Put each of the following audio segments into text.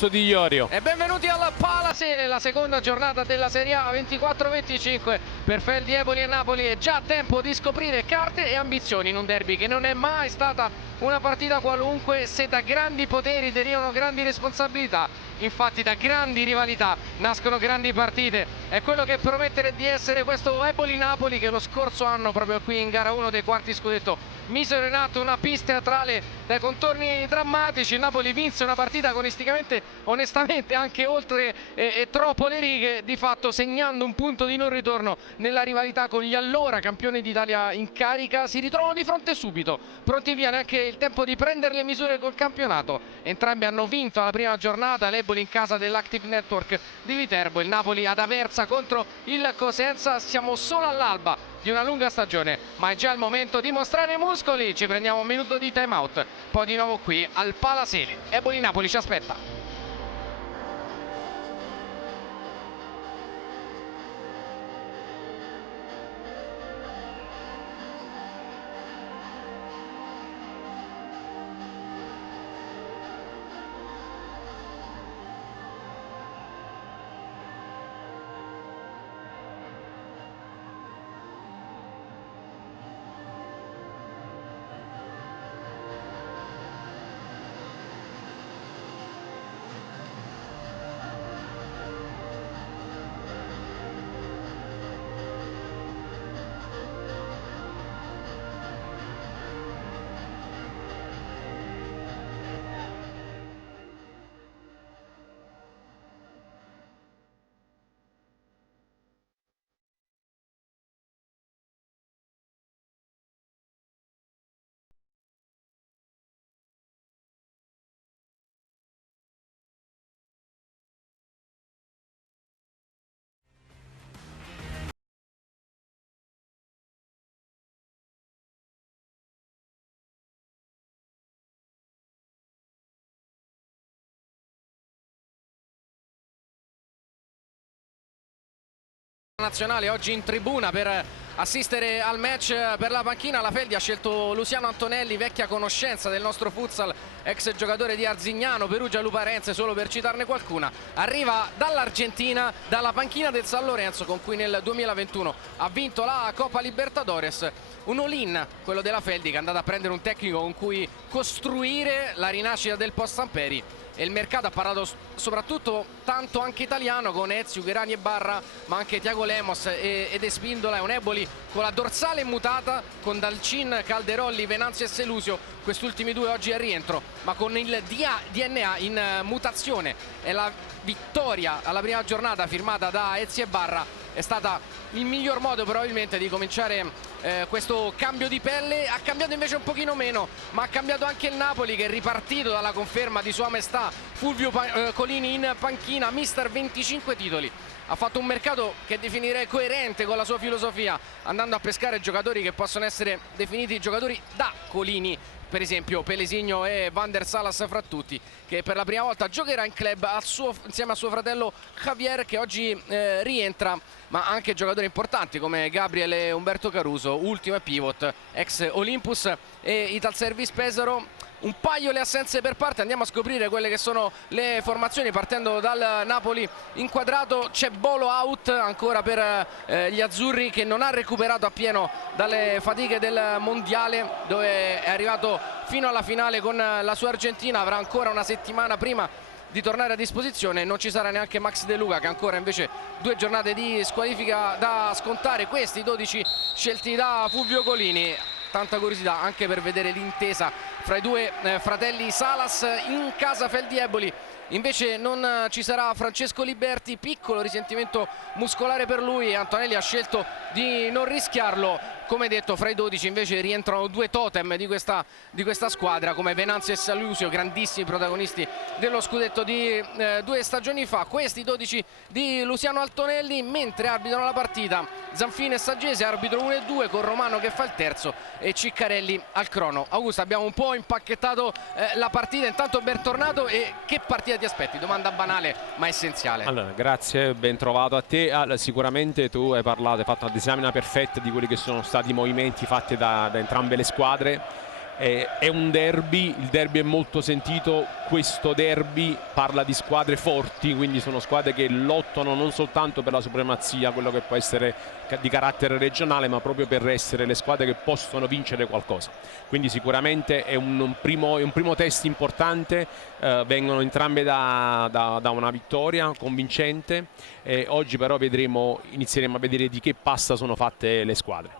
posto di Iorio. E benvenuti alla Palasele, la seconda giornata della Serie A 24-25 per Feldi Eboli e Napoli. È già tempo di scoprire carte e ambizioni in un derby che non è mai stata una partita qualunque, se da grandi poteri derivano grandi responsabilità. Infatti da grandi rivalità nascono grandi partite. È quello che promette di essere questo Eboli-Napoli, che lo scorso anno proprio qui in gara 1 dei quarti scudetto misero in atto una pista teatrale dai contorni drammatici. Il Napoli vinse una partita agonisticamente, onestamente anche oltre troppo le righe, di fatto segnando un punto di non ritorno nella rivalità con gli allora campioni d'Italia in carica. Si ritrovano di fronte subito, pronti via, neanche il tempo di prendere le misure col campionato. Entrambi hanno vinto la prima giornata, l'Eboli in casa dell'Active Network di Viterbo, il Napoli ad Aversa contro il Cosenza. Siamo solo all'alba di una lunga stagione, ma è già il momento di mostrare i muscoli. Ci prendiamo un minuto di time out, poi di nuovo qui al Palasele. Eboli-Napoli ci aspetta. Nazionale oggi in tribuna per assistere al match. Per la panchina la Feldi ha scelto Luciano Antonelli, vecchia conoscenza del nostro futsal, ex giocatore di Arzignano, Perugia, Luparense, solo per citarne qualcuna. Arriva dall'Argentina, dalla panchina del San Lorenzo, con cui nel 2021 ha vinto la Coppa Libertadores. Un all-in, quello della Feldi, che è andata a prendere un tecnico con cui costruire la rinascita del post Samperi. E il mercato ha parlato soprattutto tanto anche italiano, con Ezio, Gherani e Barra, ma anche Tiago Lemos ed Espindola. È un Eboli con la dorsale mutata, con Dalcin, Calderolli, Venanzio e Selusio, quest'ultimi due oggi al rientro, ma con il DNA in mutazione. E la vittoria alla prima giornata firmata da Ezio e Barra è stata il miglior modo probabilmente di cominciare questo cambio di pelle. Ha cambiato invece un pochino meno, ma ha cambiato anche il Napoli, che è ripartito dalla conferma di Sua Maestà Fulvio Colini in panchina, mister 25 titoli. Ha fatto un mercato che definirei coerente con la sua filosofia, andando a pescare giocatori che possono essere definiti giocatori da Colini, per esempio Pelesigno e Van der Salas fra tutti, che per la prima volta giocherà in club insieme a suo fratello Javier, che oggi rientra, ma anche giocatori importanti come Gabriele e Umberto Caruso, ultimo e pivot, ex Olympus e Ital Service Pesaro. Un paio le assenze per parte, andiamo a scoprire quelle che sono le formazioni partendo dal Napoli inquadrato. C'è Bolo out ancora per gli azzurri, che non ha recuperato appieno dalle fatiche del mondiale, dove è arrivato fino alla finale con la sua Argentina. Avrà ancora una settimana prima di tornare a disposizione. Non ci sarà neanche Max De Luca, che ha ancora invece 2 giornate di squalifica da scontare. Questi 12 scelti da Fulvio Colini. Tanta curiosità anche per vedere l'intesa fra i due fratelli Salas. In casa Feldi Eboli invece non ci sarà Francesco Liberti, piccolo risentimento muscolare per lui, e Antonelli ha scelto di non rischiarlo. Come detto, fra i 12 invece rientrano 2 totem di questa squadra, come Venanzio e Selusio, grandissimi protagonisti dello scudetto di 2 stagioni fa. Questi 12 di Luciano Antonelli, mentre arbitrano la partita Zanfini e Saggese, arbitro 1 e 2, con Romano che fa il terzo e Ciccarelli al crono. Augusto, abbiamo un po' impacchettato la partita, intanto bentornato. E che partita ti aspetti? Domanda banale ma essenziale. Allora, grazie, ben trovato a te. Sicuramente tu hai fatto una disamina perfetta di quelli che sono stati i movimenti fatti da entrambe le squadre. È un derby, il derby è molto sentito, questo derby parla di squadre forti, quindi sono squadre che lottano non soltanto per la supremazia, quello che può essere di carattere regionale, ma proprio per essere le squadre che possono vincere qualcosa. Quindi sicuramente è un primo test importante, vengono entrambe da una vittoria convincente, oggi però inizieremo a vedere di che pasta sono fatte le squadre.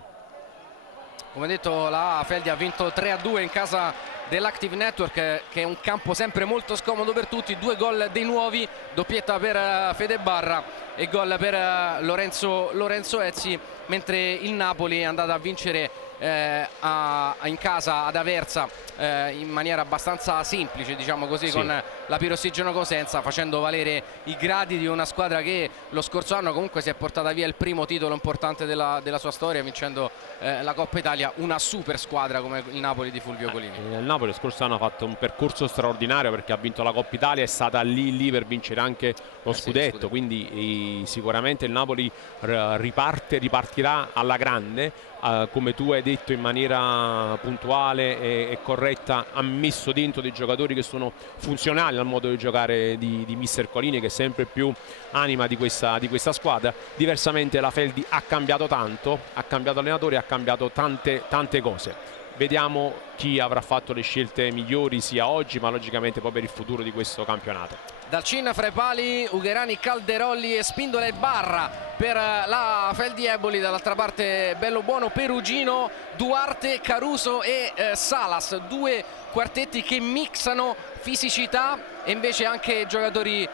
Come detto, la Feldia ha vinto 3-2 in casa dell'Active Network, che è un campo sempre molto scomodo per tutti. 2 gol dei nuovi, doppietta per Fede Barra e gol per Lorenzo Ezzi, mentre il Napoli è andato a vincere in casa ad Aversa in maniera abbastanza semplice, diciamo così, sì, con la Pirossigeno Cosenza, facendo valere i gradi di una squadra che lo scorso anno comunque si è portata via il primo titolo importante della sua storia, vincendo la Coppa Italia. Una super squadra come il Napoli di Fulvio Colini. Il Napoli lo scorso anno ha fatto un percorso straordinario, perché ha vinto la Coppa Italia, è stata lì per vincere anche lo scudetto, quindi sicuramente il Napoli ripartirà alla grande. Come tu hai detto in maniera puntuale e corretta, ha messo dentro dei giocatori che sono funzionali al modo di giocare di mister Colini, che è sempre più anima di questa squadra. Diversamente la Feldi ha cambiato tanto, ha cambiato allenatore, ha cambiato tante cose. Vediamo chi avrà fatto le scelte migliori sia oggi, ma logicamente poi per il futuro di questo campionato. Dalcin fra i pali, Ugherani, Calderolli e Spindola e Barra per la Feldi Eboli. Dall'altra parte Bello Buono, Perugino, Duarte, Caruso e Salas. 2 quartetti che mixano fisicità e invece anche giocatori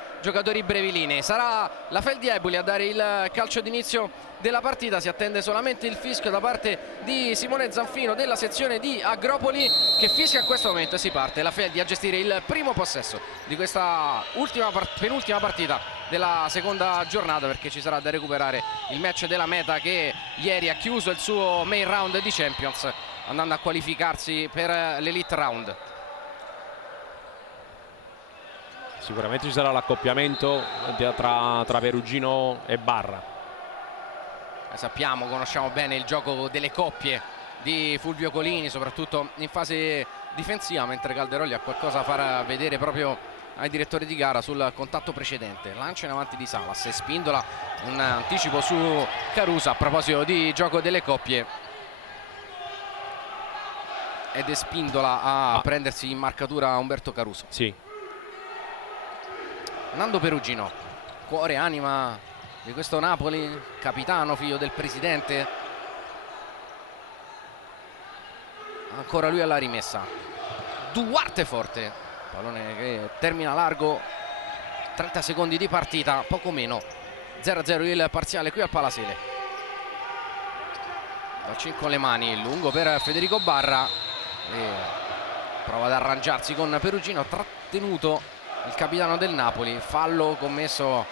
brevilinei. Sarà la Feldi Eboli a dare il calcio d'inizio della partita. Si attende solamente il fischio da parte di Simone Zanfino della sezione di Agropoli, che fischia in questo momento e si parte la Feldi a gestire il primo possesso di questa penultima partita della seconda giornata, perché ci sarà da recuperare il match della Meta, che ieri ha chiuso il suo main round di Champions, andando a qualificarsi per l'Elite Round. Sicuramente ci sarà l'accoppiamento tra Perugino e Barra. Conosciamo bene il gioco delle coppie di Fulvio Colini, soprattutto in fase difensiva, mentre Calderolli ha qualcosa da far vedere proprio ai direttori di gara sul contatto precedente. Lancia in avanti di Salas e Spindola, un anticipo su Caruso. A proposito di gioco delle coppie, ed è Spindola a prendersi in marcatura Umberto Caruso. Sì. Nando Perugino, cuore e anima di questo Napoli, capitano, figlio del presidente. Ancora lui alla rimessa. Duarte forte, pallone che termina largo. 30 secondi di partita, poco meno. 0-0 il parziale qui al Palasele. Dalcin con le mani, lungo per Federico Barra e prova ad arrangiarsi con Perugino. Trattenuto il capitano del Napoli. Fallo commesso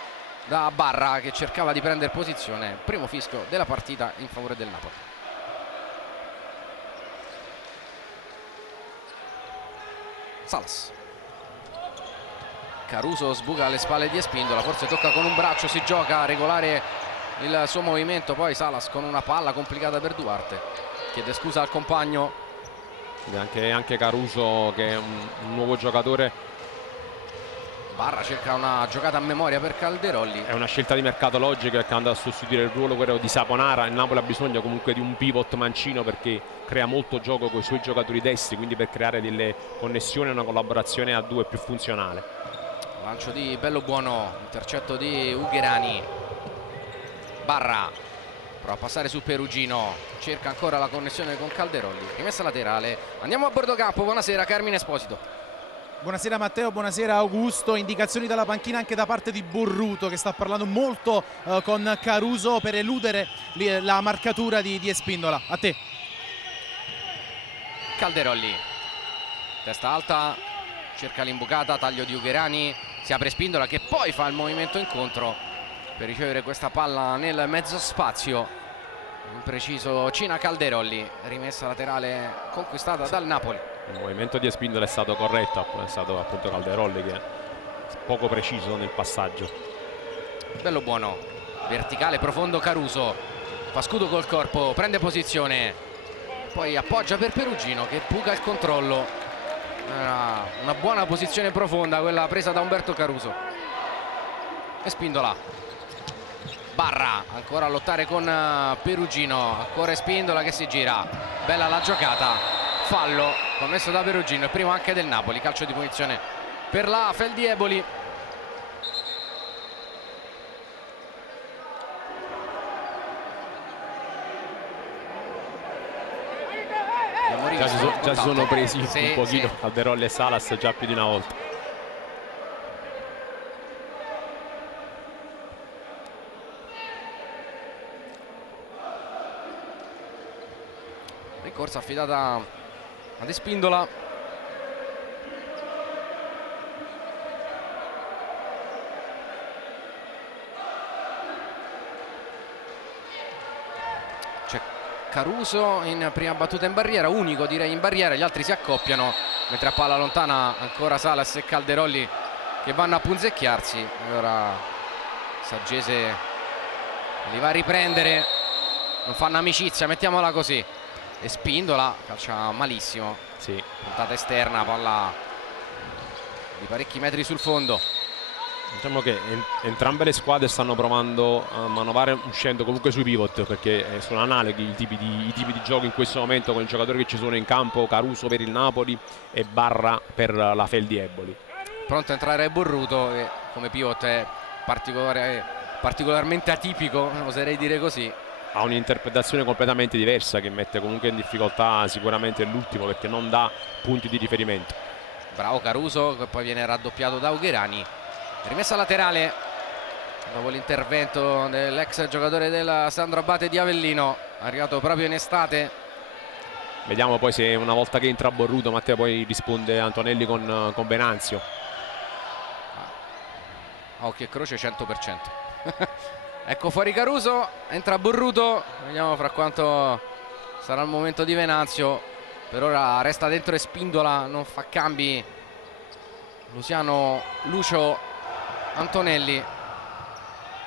da Barra, che cercava di prendere posizione. Primo fischio della partita in favore del Napoli. Salas. Caruso sbuca alle spalle di Espindola, forse tocca con un braccio, si gioca a regolare il suo movimento. Poi Salas con una palla complicata per Duarte, chiede scusa al compagno. Anche Caruso, che è un nuovo giocatore. Barra cerca una giocata a memoria per Calderolli. È una scelta di mercato logica, che andrà a sostituire il ruolo quello di Saponara. Il Napoli ha bisogno comunque di un pivot mancino, perché crea molto gioco con i suoi giocatori destri, quindi per creare delle connessioni e una collaborazione a due più funzionale. Lancio di Bello Buono, intercetto di Ugherani. Barra prova a passare su Perugino, cerca ancora la connessione con Calderolli. Rimessa laterale, andiamo a bordo campo. Buonasera Carmine Esposito. Buonasera Matteo, buonasera Augusto. Indicazioni dalla panchina anche da parte di Borruto, che sta parlando molto con Caruso per eludere la marcatura di Espindola. A te. Calderolli, testa alta, cerca l'imbucata, taglio di Ugherani, si apre Spindola, che poi fa il movimento incontro per ricevere questa palla nel mezzo spazio. Impreciso Cina Calderolli, rimessa laterale conquistata dal Napoli. Il movimento di Espindola è stato corretto, è stato appunto Calderolli che è poco preciso nel passaggio. Bello Buono, verticale profondo Caruso, fa scudo col corpo, prende posizione, poi appoggia per Perugino che buca il controllo. Una buona posizione profonda quella presa da Umberto Caruso. E Spindola, Barra ancora a lottare con Perugino, ancora Spindola che si gira, bella la giocata, fallo commesso da Perugino, il primo anche del Napoli, calcio di punizione per la Feldieboli. Già si sono presi un pochino, sì. Calderolli e Salas già più di una volta. Ricorsa affidata ad Espindola. C'è Caruso in prima battuta in barriera, unico direi in barriera, gli altri si accoppiano, mentre a palla lontana ancora Salas e Calderolli che vanno a punzecchiarsi. Allora Saggese li va a riprendere, non fanno amicizia, mettiamola così. E Spindola calcia malissimo, Sì. puntata esterna, palla di parecchi metri sul fondo. Diciamo che entrambe le squadre stanno provando a manovare uscendo comunque sui pivot, perché sono analoghi i tipi di gioco in questo momento con i giocatori che ci sono in campo. Caruso per il Napoli e Barra per la Feldieboli. Pronto a entrare Borruto, che come pivot è particolarmente atipico, oserei dire così. Ha un'interpretazione completamente diversa che mette comunque in difficoltà sicuramente l'ultimo, perché non dà punti di riferimento. Bravo Caruso, che poi viene raddoppiato da Ugherani. Rimessa laterale dopo l'intervento dell'ex giocatore del Sandro Abate di Avellino, arrivato proprio in estate. Vediamo poi se una volta che entra Borruto, Matteo, poi risponde Antonelli con Venanzio. A occhio e croce 100%. Ecco fuori Caruso, entra Borruto, vediamo fra quanto sarà il momento di Venanzio. Per ora resta dentro Espindola, non fa cambi Lucio Antonelli,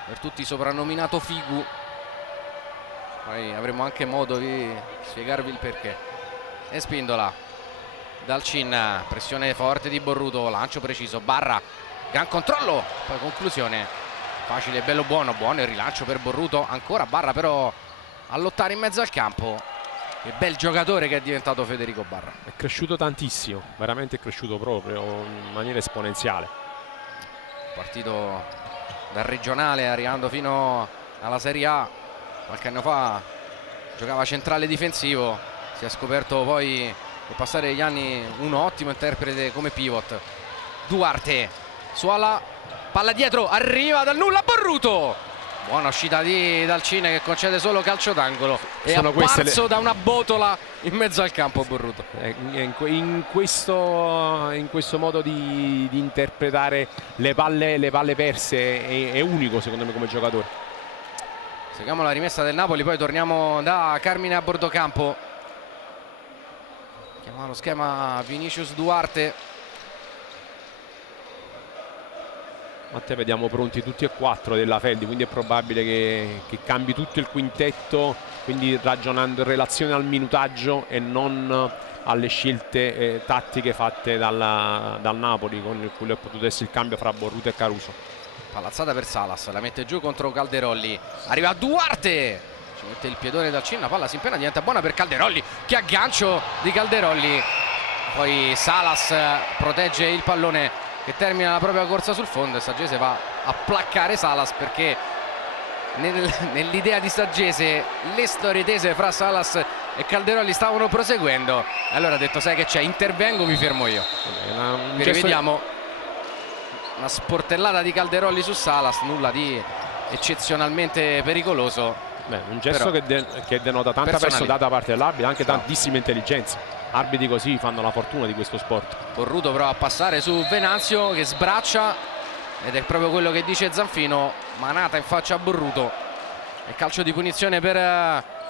per tutti soprannominato Figu. Poi avremo anche modo di spiegarvi il perché. E Spindola, Dalcin, pressione forte di Borruto, lancio preciso, Barra, gran controllo, poi conclusione facile, bello, buono il rilancio per Borruto, ancora Barra però a lottare in mezzo al campo. Che bel giocatore che è diventato Federico Barra. È cresciuto tantissimo, veramente è cresciuto proprio in maniera esponenziale. Partito dal regionale arrivando fino alla Serie A, qualche anno fa giocava centrale difensivo, si è scoperto poi nel passare degli anni un ottimo interprete come pivot. Duarte, Suala, palla dietro, arriva dal nulla Borruto, buona uscita di Dalcine che concede solo calcio d'angolo. È apparso da una botola in mezzo al campo Borruto. In questo modo di interpretare le palle perse è unico secondo me come giocatore. Seguiamo la rimessa del Napoli, poi torniamo da Carmine a bordo campo. Chiama lo schema Vinicius Duarte. Matteo, vediamo pronti tutti e quattro della Feldi, quindi è probabile che cambi tutto il quintetto, quindi ragionando in relazione al minutaggio e non alle scelte tattiche fatte dal Napoli, con cui è potuto essere il cambio fra Borruto e Caruso. Palazzata per Salas, la mette giù contro Calderolli, arriva Duarte, ci mette il piedone dal Cin, la palla si impena, diventa buona per Calderolli, che aggancio di Calderolli, poi Salas protegge il pallone che termina la propria corsa sul fondo e Saggese va a placcare Salas, perché nell'idea di Saggese le storie tese fra Salas e Calderolli stavano proseguendo, e allora ha detto: sai che c'è, intervengo, mi fermo io. Rivediamo una sportellata di Calderolli su Salas, nulla di eccezionalmente pericoloso. Un gesto che denota tanta personalità da parte dell'arbitro, anche tantissima intelligenza. Arbitri così fanno la fortuna di questo sport. Borruto prova a passare su Venanzio che sbraccia, ed è proprio quello che dice Zanfino, manata in faccia a Borruto. E calcio di punizione per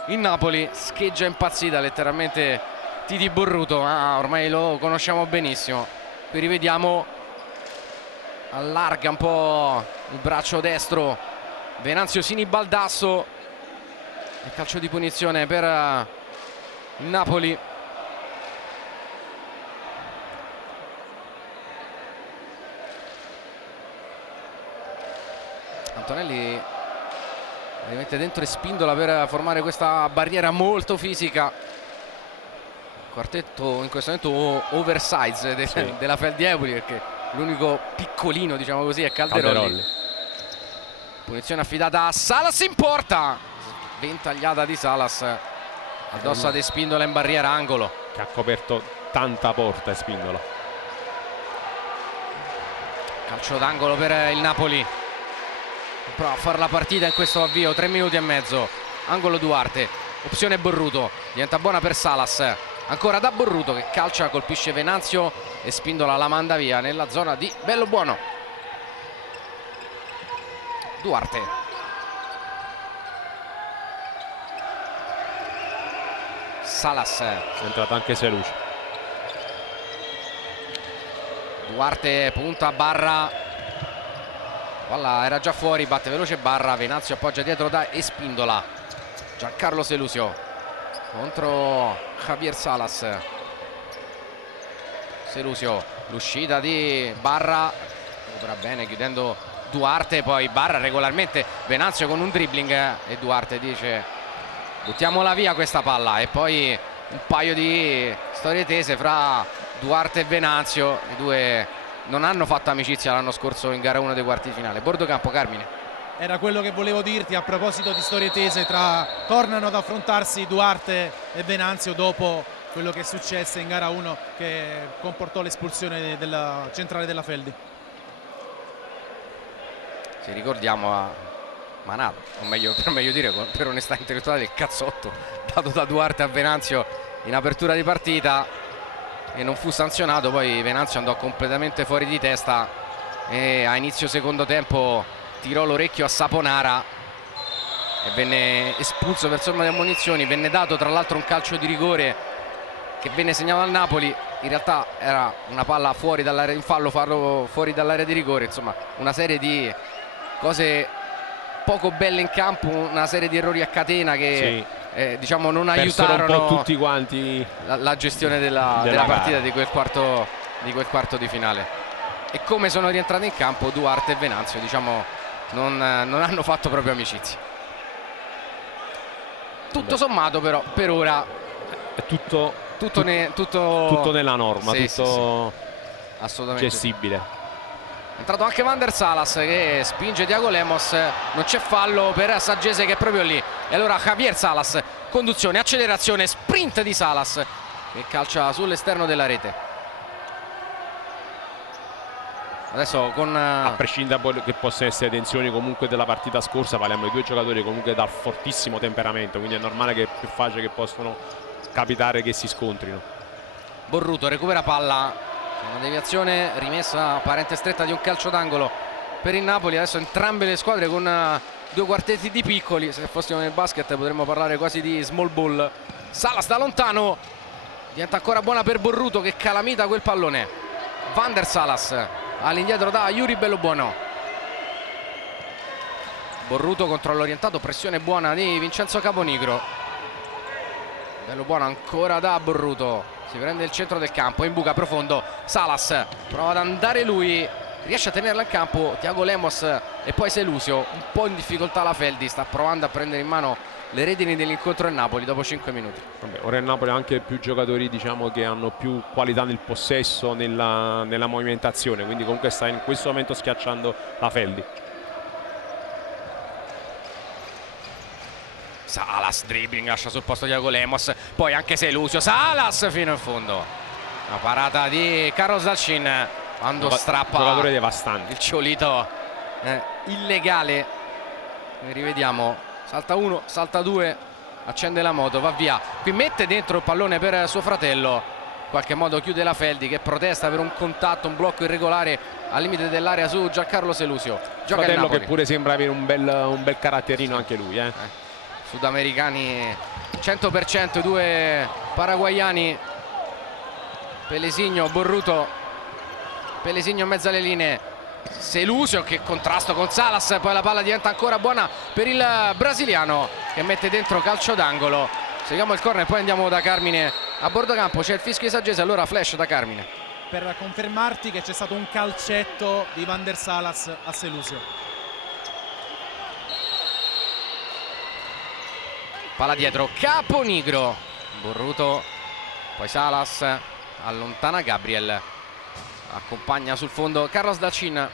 il Napoli. Scheggia impazzita letteralmente Titi Borruto, ormai lo conosciamo benissimo. Qui rivediamo, allarga un po' il braccio destro Venanzio Sinibaldasso. E calcio di punizione per il Napoli. Antonelli rimette dentro Espindola per formare questa barriera molto fisica. Quartetto in questo momento oversize della Feldiepoli, perché l'unico piccolino, diciamo così, è Calderoli. Punizione affidata a Salas in porta, ventagliata di Salas addosso ad Espindola in barriera angolo, che ha coperto tanta porta Espindola. Calcio d'angolo per il Napoli. Prova a fare la partita in questo avvio, 3 minuti e mezzo. Angolo Duarte, opzione Borruto, diventa buona per Salas, ancora da Borruto che calcia, colpisce Venanzio e Spindola la manda via nella zona di Bellobuono. Duarte, Salas, è entrato anche Seluci. Duarte punta, Barra, palla era già fuori, batte veloce Barra, Venanzio appoggia dietro da Espindola, Giancarlo Selusio contro Javier Salas. Selusio, l'uscita di Barra, recupera bene chiudendo Duarte, poi Barra regolarmente, Venanzio con un dribbling e Duarte dice buttiamola via questa palla, e poi un paio di storie tese fra Duarte e Venanzio. I due non hanno fatto amicizia l'anno scorso in gara 1 dei quarti di finale. Bordocampo, Carmine. Era quello che volevo dirti a proposito di storie tese, tornano ad affrontarsi Duarte e Venanzio dopo quello che è successo in gara 1 che comportò l'espulsione della centrale della Feldi. Ci ricordiamo a Manato, o meglio, per meglio dire, per onestà intellettuale, il cazzotto dato da Duarte a Venanzio in apertura di partita e non fu sanzionato. Poi Venanzio andò completamente fuori di testa e a inizio secondo tempo tirò l'orecchio a Saponara e venne espulso per somma di ammonizioni. Venne dato tra l'altro un calcio di rigore che venne segnato al Napoli, in realtà era una palla fuori dall'area, in fallo fuori dall'area di rigore. Insomma, una serie di cose poco belle in campo, una serie di errori a catena che diciamo non aiutarono un po' tutti quanti la gestione della partita di quel quarto di finale. E come sono rientrati in campo Duarte e Venanzio, diciamo non hanno fatto proprio amicizia. Tutto sommato però per ora è tutto nella norma, tutto assolutamente gestibile. È entrato anche Van der Salas che spinge Thiago Lemos, non c'è fallo per Saggese che è proprio lì, e allora Javier Salas, conduzione, accelerazione, sprint di Salas che calcia sull'esterno della rete. Adesso a prescindere da che possano essere tensioni comunque della partita scorsa, parliamo di due giocatori comunque dal fortissimo temperamento, quindi è normale che è più facile che possano capitare che si scontrino. Borruto recupera palla, una deviazione rimessa parente stretta di un calcio d'angolo per il Napoli. Adesso entrambe le squadre con due quartetti di piccoli, se fossimo nel basket potremmo parlare quasi di small ball. Salas da lontano, diventa ancora buona per Borruto che calamita quel pallone. Van der Salas all'indietro da Yuri Bellobuono. Borruto, controllo orientato, pressione buona di Vincenzo Caponigro. Bellobuono ancora da Borruto, si prende il centro del campo, in buca profondo Salas, prova ad andare lui, riesce a tenerla in campo Thiago Lemos e poi Selusio, un po' in difficoltà la Feldi, sta provando a prendere in mano le redini dell'incontro del Napoli dopo 5 minuti. Vabbè, ora il Napoli ha anche più giocatori, diciamo, che hanno più qualità nel possesso, nella movimentazione, quindi comunque sta in questo momento schiacciando la Feldi. Salas, dribbling, lascia sul posto Thiago Lemos, poi anche Selusio, Salas fino in fondo. Una parata di Carlos Dalcin quando strappa giocatore devastante. il ciolito illegale. Rivediamo, salta uno, salta due, accende la moto, va via. Qui mette dentro il pallone per suo fratello, in qualche modo chiude la Feldi che protesta per un contatto, un blocco irregolare al limite dell'area su Giancarlo Selusio. Gioca il Napoli, che pure sembra avere un bel caratterino anche lui. Sudamericani 100%, due paraguayani, Pelesigno, Borruto, Pelesigno in mezzo alle linee, Selusio che contrasto con Salas, poi la palla diventa ancora buona per il brasiliano che mette dentro calcio d'angolo Seguiamo il corner, poi andiamo da Carmine a bordo campo. C'è il fischio di Saggese, allora flash da Carmine. Per confermarti che c'è stato un calcetto di Van der Salas a Selusio. Palla dietro, Caponigro, Borruto, poi Salas, allontana Gabriel, accompagna sul fondo Carlos Dalcin,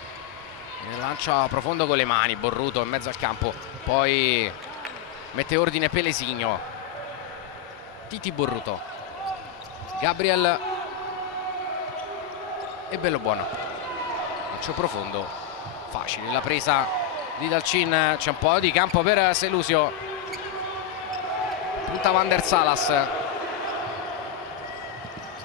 lancia profondo con le mani, Borruto in mezzo al campo, poi mette ordine Pelesigno, Titi Borruto, Gabriel e Bellobuono, lancio profondo, facile la presa di Dalcin, c'è un po' di campo per Selusio, punta Van der Salas,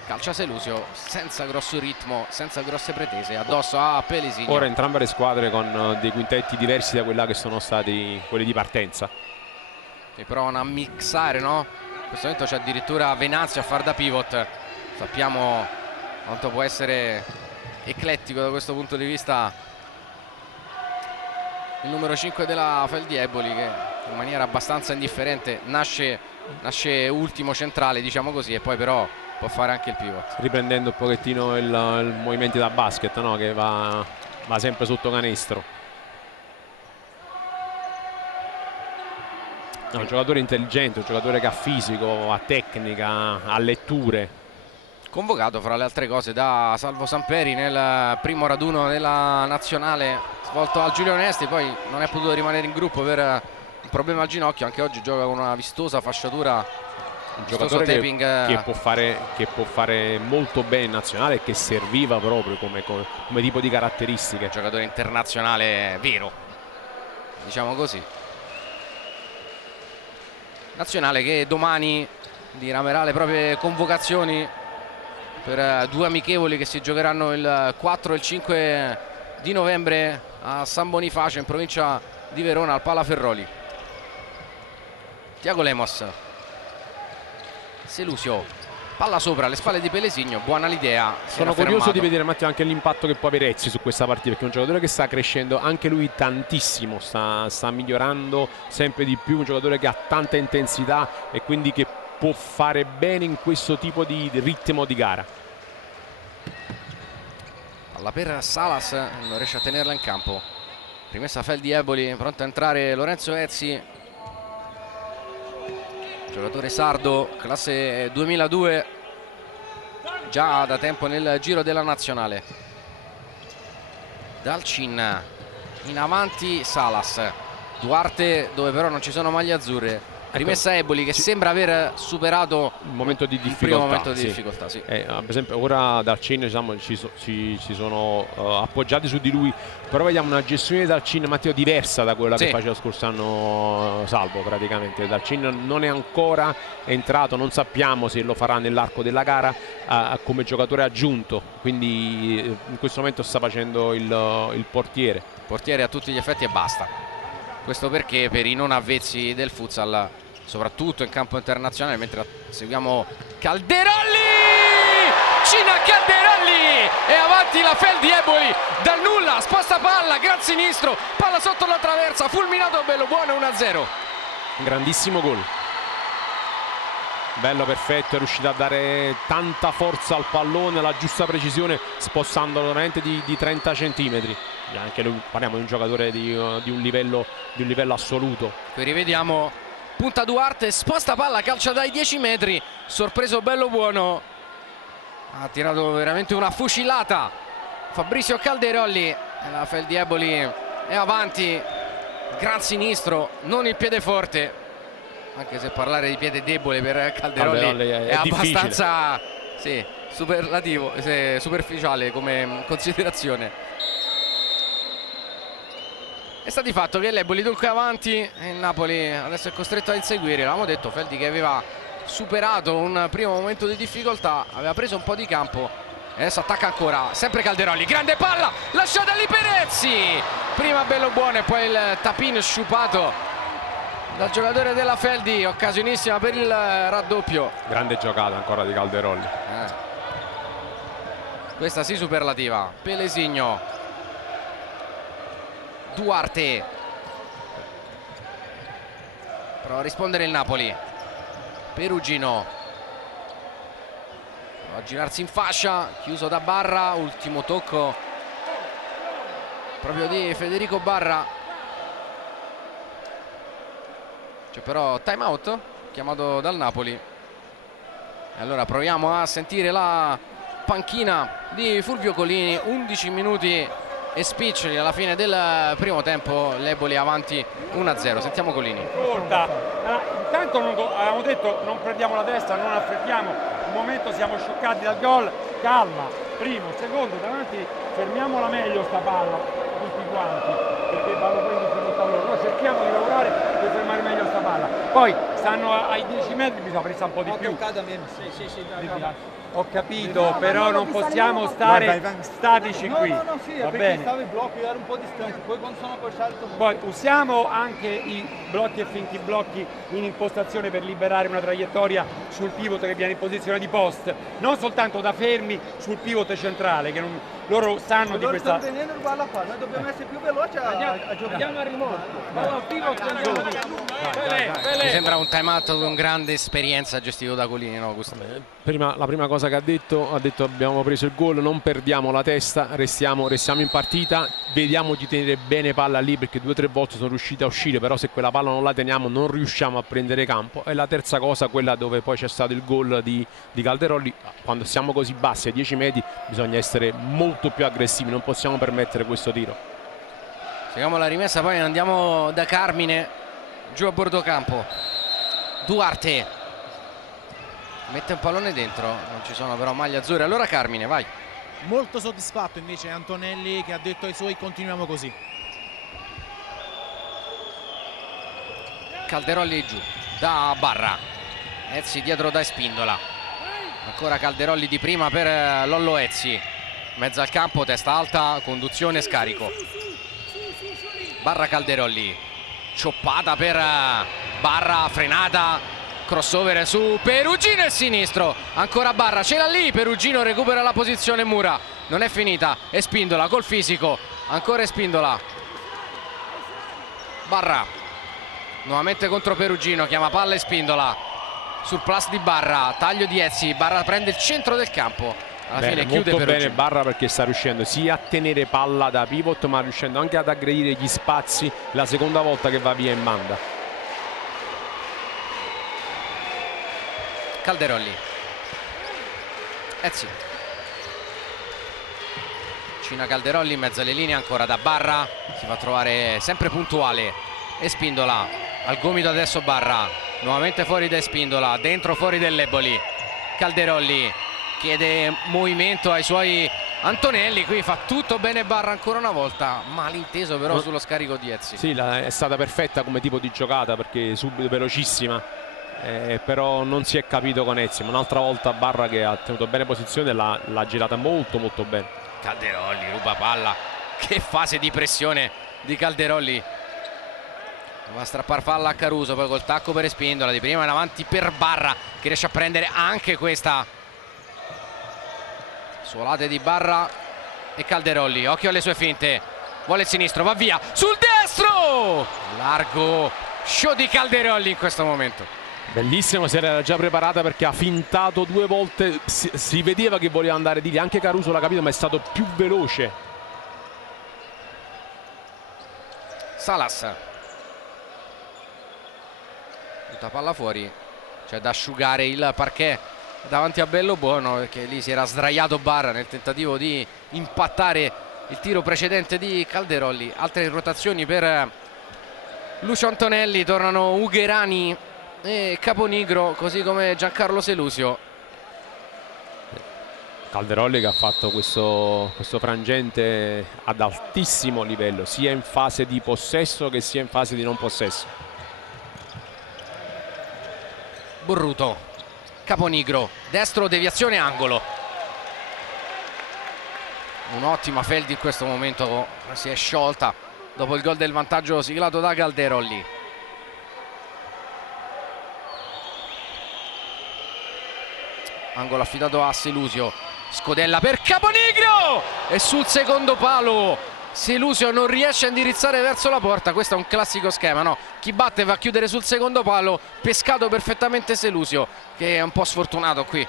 calcia Selusio senza grosso ritmo, senza grosse pretese, addosso a Pelesigno. Ora entrambe le squadre con dei quintetti diversi da quella che sono stati quelli di partenza, che provano a mixare, no? In questo momento c'è addirittura Venanzio a far da pivot, sappiamo quanto può essere eclettico da questo punto di vista il numero 5 della Feldieboli, che in maniera abbastanza indifferente nasce ultimo centrale, diciamo così, e poi però può fare anche il pivot, riprendendo un pochettino il movimento da basket, no? Che va sempre sotto canestro. No, un giocatore intelligente, un giocatore che ha fisico, ha tecnica, ha letture. Convocato fra le altre cose da Salvo Samperi nel primo raduno della nazionale svolto al Giulio Onesti, poi non è potuto rimanere in gruppo per un problema al ginocchio, anche oggi gioca con una vistosa fasciatura, un giocatore che può fare molto bene in nazionale e che serviva proprio come tipo di caratteristiche. Un giocatore internazionale vero, diciamo così. Nazionale che domani diramerà le proprie convocazioni per due amichevoli che si giocheranno il 4 e il 5 di novembre a San Bonifacio in provincia di Verona al Palaferroli. Tiago Lemos, Selusio, palla sopra alle spalle di Pelesigno, buona l'idea. Sono curioso di vedere Matteo anche l'impatto che può avere Ezzi su questa partita, perché è un giocatore che sta crescendo anche lui tantissimo, sta migliorando sempre di più, un giocatore che ha tanta intensità e quindi che può fare bene in questo tipo di ritmo di gara. Palla per Salas, non riesce a tenerla in campo. Rimessa Feldieboli, pronto a entrare Lorenzo Ezzi, giocatore sardo, classe 2002, già da tempo nel giro della nazionale. Dalcin, in avanti Salas, Duarte dove però non ci sono maglie azzurre. Rimessa Eboli che sembra aver superato il momento di difficoltà, primo momento di difficoltà, sì. Per esempio ora Dalcin, diciamo, ci sono appoggiati su di lui, però vediamo una gestione di Dalcin, Matteo, diversa da quella che faceva lo scorso anno Salvo. Praticamente Dalcin non è ancora entrato, non sappiamo se lo farà nell'arco della gara come giocatore aggiunto, quindi in questo momento sta facendo il portiere a tutti gli effetti e basta. Questo perché per i non avvezzi del futsal, soprattutto in campo internazionale, mentre seguiamo Calderolli, Cina Calderolli, e avanti la Feldieboli dal nulla, sposta palla, gran sinistro, palla sotto la traversa, fulminato Bellobuono, 1-0. Grandissimo gol, bello, perfetto, è riuscito a dare tanta forza al pallone, la giusta precisione, spostandolo veramente di 30 centimetri. Anche lui, parliamo di un giocatore di un livello assoluto. Qui rivediamo, punta Duarte, sposta palla, calcia dai 10 metri, sorpreso Bellobuono, ha tirato veramente una fucilata Fabrizio Calderolli, la Feldieboli è avanti, gran sinistro, non il piede forte, anche se parlare di piede debole per Calderolli è abbastanza superlativo, superficiale come considerazione. E sta di fatto che l'Eboli dunque avanti e il Napoli adesso è costretto a inseguire. L'avevamo detto, Feldi che aveva superato un primo momento di difficoltà, aveva preso un po' di campo e adesso attacca ancora, sempre Calderolli, grande palla lasciata lì per Ezzi, prima Bellobuono e poi il tapin sciupato dal giocatore della Feldi, occasionissima per il raddoppio. Grande giocata ancora di Calderolli, questa sì superlativa. Pelesigno, Duarte, prova a rispondere il Napoli, Perugino va a girarsi in fascia, chiuso da Barra, ultimo tocco proprio di Federico Barra. C'è però time out chiamato dal Napoli, e allora proviamo a sentire la panchina di Fulvio Colini. 11 minuti e spiccioli alla fine del primo tempo, l'Eboli avanti 1-0. Sentiamo Colini. Ascolta, intanto avevamo detto non prendiamo la testa, non affrettiamo, un momento siamo scioccati dal gol, calma, primo, secondo, davanti fermiamola meglio sta palla, tutti quanti, perché vanno poi in loro, noi cerchiamo di lavorare per fermare meglio sta palla, poi stanno ai 10 metri, bisogna prestare un po' di più. Ho capito, però non possiamo stare statici qui. No, sì, va perché bene. stavo in blocco, io ero un po' distante, poi quando sono appoggiato... Poi usiamo anche i blocchi e finti blocchi in impostazione per liberare una traiettoria sul pivot che viene in posizione di post, non soltanto da fermi sul pivot centrale, che non, loro sanno di questa... Stanno tenendo il palla qua, noi dobbiamo essere più veloci a giocare. Andiamo a rimorchio, palla al pivot, andiamo di... Mi sembra un time out con grande esperienza gestito da Colini, no Gustavo? La prima cosa che ha detto abbiamo preso il gol, non perdiamo la testa, restiamo in partita, vediamo di tenere bene palla lì, perché 2 o 3 volte sono riusciti a uscire, però se quella palla non la teniamo non riusciamo a prendere campo. E la terza cosa, quella dove poi c'è stato il gol di Calderolli, quando siamo così bassi a 10 metri bisogna essere molto più aggressivi, non possiamo permettere questo tiro. Seguiamo la rimessa, poi andiamo da Carmine giù a bordo campo. Duarte mette un pallone dentro, non ci sono però maglie azzurre. Allora Carmine, vai. Molto soddisfatto invece Antonelli, che ha detto ai suoi continuiamo così. Calderolli giù da Barra, Ezzi dietro da Espindola, ancora Calderolli di prima per Lollo Ezzi, mezzo al campo, testa alta, conduzione, scarico. Barra Calderolli, cioppata per Barra, frenata, crossover su Perugino e sinistro, ancora Barra, ce l'ha lì, Perugino recupera la posizione, Mura, non è finita, Espindola col fisico, ancora Espindola, Barra nuovamente contro Perugino, chiama palla Espindola, surplus di Barra, taglio di Ezzi, Barra prende il centro del campo, alla fine chiude molto Perugino. bene Barra, perché sta riuscendo sia a tenere palla da pivot, ma riuscendo anche ad aggredire gli spazi la seconda volta che va via in banda. Calderolli, Ezzi, Cina Calderolli in mezzo alle linee, ancora da Barra, si fa trovare sempre puntuale Espindola, al gomito adesso Barra, nuovamente fuori da Espindola, dentro fuori dell'Eboli, Calderolli chiede movimento ai suoi Antonelli, qui fa tutto bene Barra ancora una volta, malinteso però sullo scarico di Ezzi. Sì, è stata perfetta come tipo di giocata, perché subito velocissima. Però non si è capito con Ezzi, ma un'altra volta Barra, che ha tenuto bene posizione, l'ha girata molto bene. Calderolli ruba palla, che fase di pressione di Calderolli, va a strappare palla a Caruso, poi col tacco per Espindola, di prima in avanti per Barra che riesce a prendere anche questa, suolate di Barra e Calderolli, occhio alle sue finte, vuole il sinistro, va via sul destro, largo show di Calderolli in questo momento. Bellissimo, si era già preparata, perché ha fintato 2 volte, si vedeva che voleva andare di lì, anche Caruso l'ha capito, ma è stato più veloce. Salas, tutta palla fuori, c'è da asciugare il parquet davanti a Bello Buono, perché lì si era sdraiato Barra nel tentativo di impattare il tiro precedente di Calderolli. Altre rotazioni per Lucio Antonelli, tornano Ugherani e Caponigro, così come Giancarlo Selusio. Calderolli che ha fatto questo frangente ad altissimo livello, sia in fase di possesso che sia in fase di non possesso. Borruto, Caponigro, destro, deviazione, angolo. Un'ottima Feldi in questo momento, si è sciolta dopo il gol del vantaggio siglato da Calderolli. Angolo affidato a Selusio, scodella per Caponigro e sul secondo palo Selusio non riesce a indirizzare verso la porta. Questo è un classico schema, no? Chi batte va a chiudere sul secondo palo, pescato perfettamente Selusio, che è un po' sfortunato qui.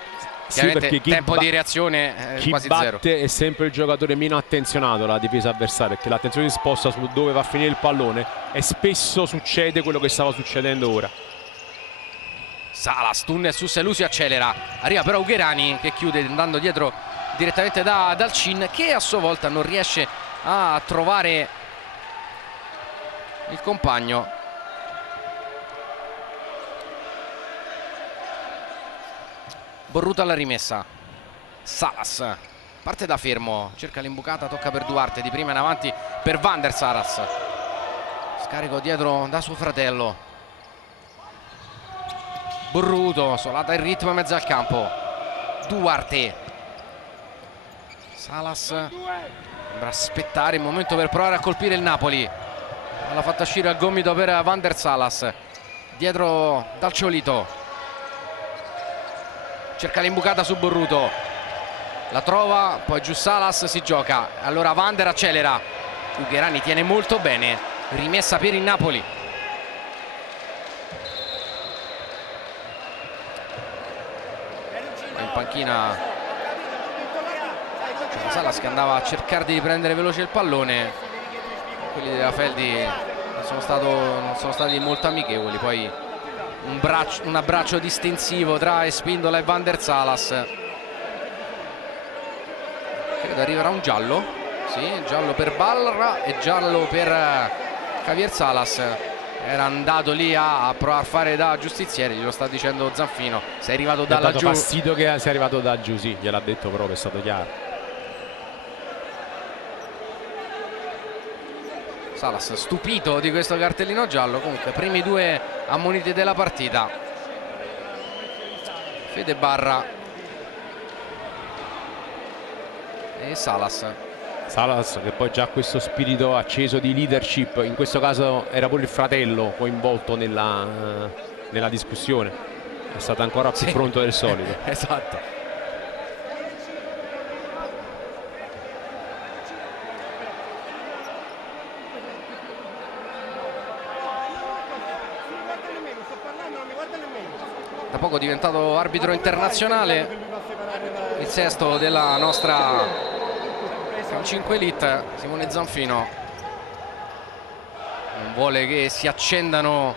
Sì, Chiaramente perché tempo di reazione chi quasi batte zero. è sempre il giocatore meno attenzionato alla difesa avversaria, perché l'attenzione si sposta su dove va a finire il pallone e spesso succede quello che stava succedendo ora. Salas, tunnel su Selusio, accelera, arriva però Ugherani che chiude andando dietro direttamente dal Cin, che a sua volta non riesce a trovare il compagno. Borruto alla rimessa, Salas parte da fermo, cerca l'imbucata, tocca per Duarte, di prima in avanti per Van der Saras, scarico dietro da suo fratello. Borruto, solata il ritmo in mezzo al campo. Duarte, Salas sembra aspettare il momento per provare a colpire il Napoli. L'ha fatta uscire al gomito per Van der Salas, dietro dal Ciolito, cerca l'imbucata su Borruto, la trova, poi giù Salas, si gioca, allora Van der accelera, Ugherani tiene molto bene, rimessa per il Napoli. In panchina Salas che andava a cercare di prendere veloce il pallone. Quelli della Feldi non sono stati molto amichevoli, poi un abbraccio distintivo tra Espindola e Van der Salas. Credo arriverà un giallo, sì, giallo per Barra e giallo per Javier Salas. Era andato lì a provare a fare da giustiziere, glielo sta dicendo Zanfino. Sei arrivato da laggiù. Ha dato fastidio che sia arrivato da giù, sì, gliel'ha detto proprio, è stato chiaro. Salas stupito di questo cartellino giallo. Comunque primi due ammoniti della partita, Fede Barra e Salas che poi già ha questo spirito acceso di leadership. In questo caso era pure il fratello coinvolto nella discussione, è stato ancora più pronto del solito. Esatto. Da poco è diventato arbitro internazionale, il sesto della nostra 5 Elite, Simone Zanfino. Non vuole che si accendano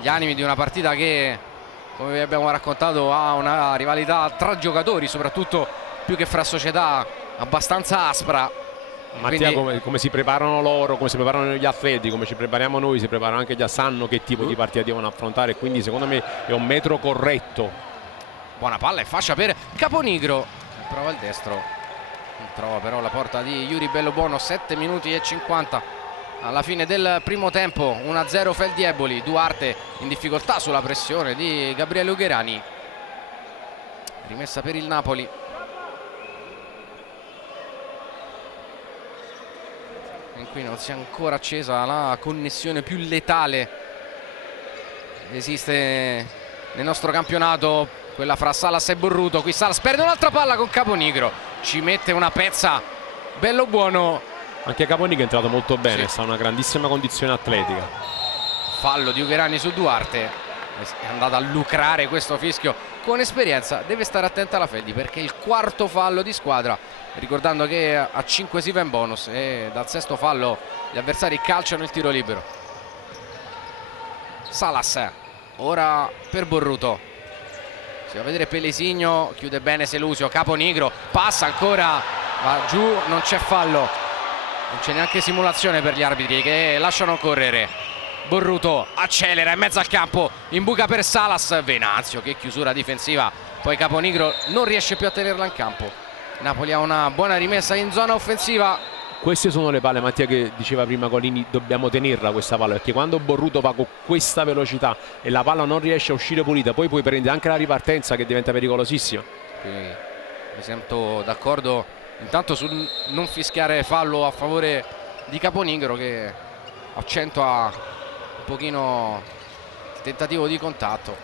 gli animi di una partita che, come vi abbiamo raccontato, ha una rivalità tra giocatori, soprattutto più che fra società, abbastanza aspra. Mattia, Quindi come si preparano loro, come si preparano gli atleti, come ci prepariamo noi, si preparano anche gli sanno che tipo di partita devono affrontare, quindi secondo me è un metro corretto. buona palla e fascia per Caponigro, prova il destro, non trova però la porta di Yuri Bellobuono. 7 minuti e 50 alla fine del primo tempo, 1-0 Feldi Eboli. Duarte in difficoltà sulla pressione di Gabriele Ugherani, rimessa per il Napoli. E qui non si è ancora accesa la connessione più letale esiste nel nostro campionato, quella fra Salas e Borruto. Qui Salas perde un'altra palla con Caponigro, ci mette una pezza Bellobuono. Anche Caponigro è entrato molto bene, Sì. sta in una grandissima condizione atletica. Fallo di Ugherani su Duarte, è andata a lucrare questo fischio con esperienza. Deve stare attenta la Feldi perché è il quarto fallo di squadra, ricordando che a 5 si va in bonus e dal sesto fallo gli avversari calciano il tiro libero. Salas ora per Borruto, si va a vedere Pelesigno, chiude bene Selusio. Caponigro passa ancora, va giù, non c'è fallo, non c'è neanche simulazione per gli arbitri che lasciano correre. Borruto accelera in mezzo al campo, imbuca per Salas. Venanzio, che chiusura difensiva, poi Caponigro non riesce più a tenerla in campo. Napoli ha una buona rimessa in zona offensiva. Queste sono le palle, Mattia, che diceva prima Colini, dobbiamo tenerla questa palla, perché quando Borruto va con questa velocità e la palla non riesce a uscire pulita, poi puoi prendere anche la ripartenza che diventa pericolosissima. Quindi mi sento d'accordo intanto sul non fischiare fallo a favore di Caponigro, che accentua un pochino il tentativo di contatto.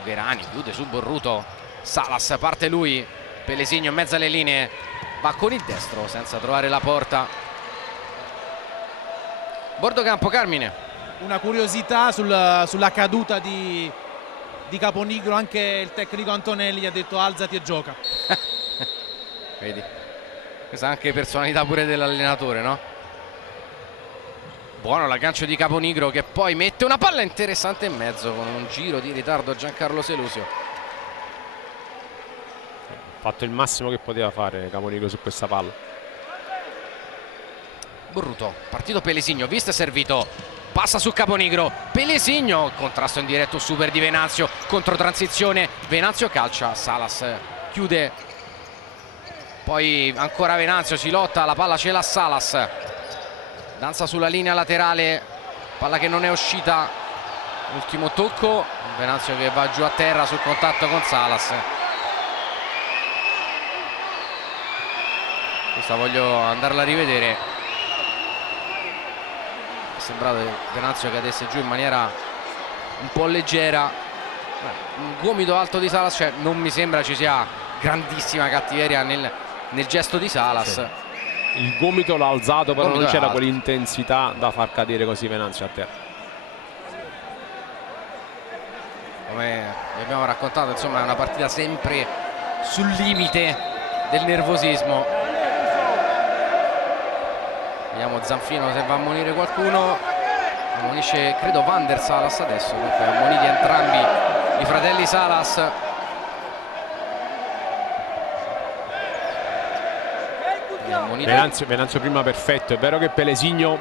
Ugherani chiude su Borruto, Salas parte lui, Pelesigno in mezzo alle linee, va con il destro senza trovare la porta. Bordocampo. Carmine. Una curiosità sulla caduta di Caponigro, anche il tecnico Antonelli gli ha detto alzati e gioca. Vedi, questa è anche personalità pure dell'allenatore, no? Buono l'aggancio di Caponigro, che poi mette una palla interessante in mezzo con un giro di ritardo a Giancarlo Selusio. Ha fatto il massimo che poteva fare Caponigro su questa palla. Borruto, partito Pelesigno, visto e servito, passa su Caponigro, Pelesigno, contrasto in diretto super di Venanzio, controtransizione, Venanzio calcia, Salas chiude, poi ancora Venanzio, si lotta, la palla ce l'ha Salas, danza sulla linea laterale, palla che non è uscita, ultimo tocco, Venanzio che va giù a terra sul contatto con Salas. Questa voglio andarla a rivedere. È sembrato Venanzio cadesse giù in maniera un po' leggera. Un gomito alto di Salas, cioè non mi sembra ci sia grandissima cattiveria nel gesto di Salas. Sì. Il gomito l'ha alzato, però non c'era alto, quell'intensità da far cadere così Venanzio a terra. Come vi abbiamo raccontato, insomma, è una partita sempre sul limite del nervosismo. Vediamo Zanfino se va a ammonire qualcuno. Ammonisce credo Van der Salas adesso, perché ammoniti entrambi i fratelli Salas. Venanzio prima perfetto. È vero che Pelesigno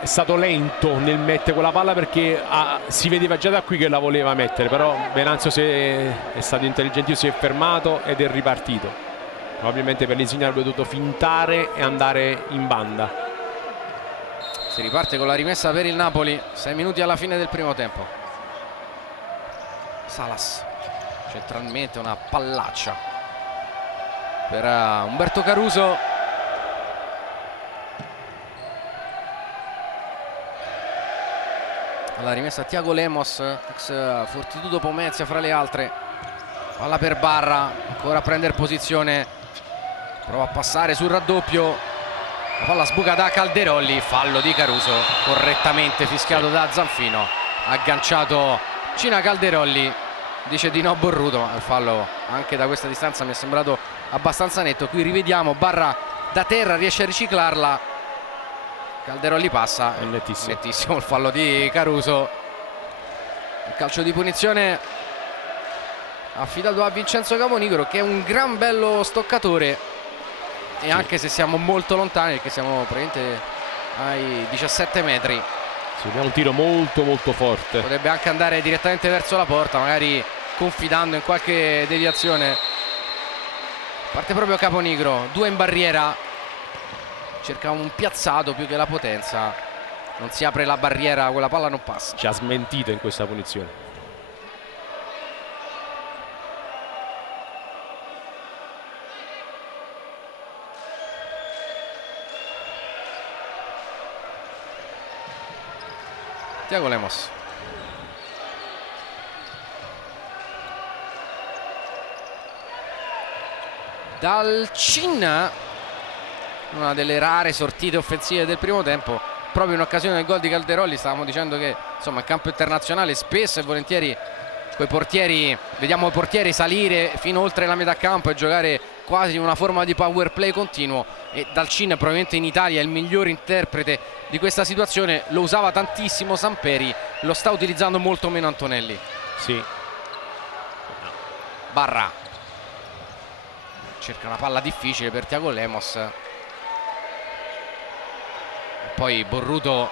è stato lento nel mettere quella palla, perché si vedeva già da qui che la voleva mettere, però Venanzio è stato intelligente, si è fermato ed è ripartito. Probabilmente Pelesigno avrebbe dovuto fintare e andare in banda. Si riparte con la rimessa per il Napoli, 6 minuti alla fine del primo tempo. Salas centralmente, una pallaccia per Umberto Caruso. La rimessa Thiago Lemos, ex Fortitudo Pomezia fra le altre. Palla per Barra, ancora a prendere posizione, prova a passare sul raddoppio, la palla sbuca da Calderolli, fallo di Caruso, correttamente fischiato da Zanfino, agganciato Cina Calderolli, dice di no Borruto, ma il fallo anche da questa distanza mi è sembrato abbastanza netto. Qui rivediamo Barra da terra, riesce a riciclarla, Calderolli passa, è nettissimo. Nettissimo il fallo di Caruso. Il calcio di punizione affidato a Vincenzo Caponigro, che è un gran bello stoccatore, e sì, anche se siamo molto lontani, perché siamo praticamente ai 17 metri, sì, è un tiro molto molto forte, potrebbe anche andare direttamente verso la porta, magari confidando in qualche deviazione. Parte proprio Caponigro, 2 in barriera, cerca un piazzato più che la potenza, non si apre la barriera, quella palla non passa. ci ha smentito in questa punizione. Thiago Lemos. Dal Cin, una delle rare sortite offensive del primo tempo, proprio in occasione del gol di Calderolli. Stavamo dicendo che insomma in campo internazionale spesso e volentieri quei portieri, vediamo i portieri salire fino oltre la metà campo e giocare quasi una forma di power play continuo, e Dal Cin probabilmente in Italia è il miglior interprete di questa situazione. Lo usava tantissimo Samperi, lo sta utilizzando molto meno Antonelli. Sì. Barra cerca una palla difficile per Thiago Lemos, poi Borruto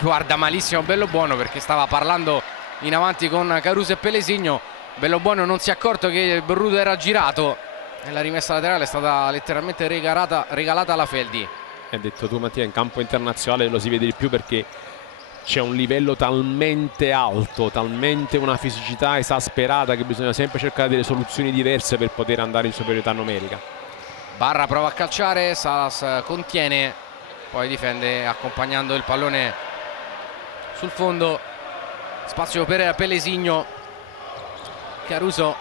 guarda malissimo Bello Buono, perché stava parlando in avanti con Caruso e Pelesigno. Bello Buono non si è accorto che Borruto era girato e la rimessa laterale è stata letteralmente regalata alla Feldi. Hai detto tu Mattia, in campo internazionale lo si vede di più, perché c'è un livello talmente alto, talmente una fisicità esasperata, che bisogna sempre cercare delle soluzioni diverse per poter andare in superiorità numerica. Barra prova a calciare, Salas contiene, poi difende accompagnando il pallone sul fondo. Spazio per Pelesigno, Caruso,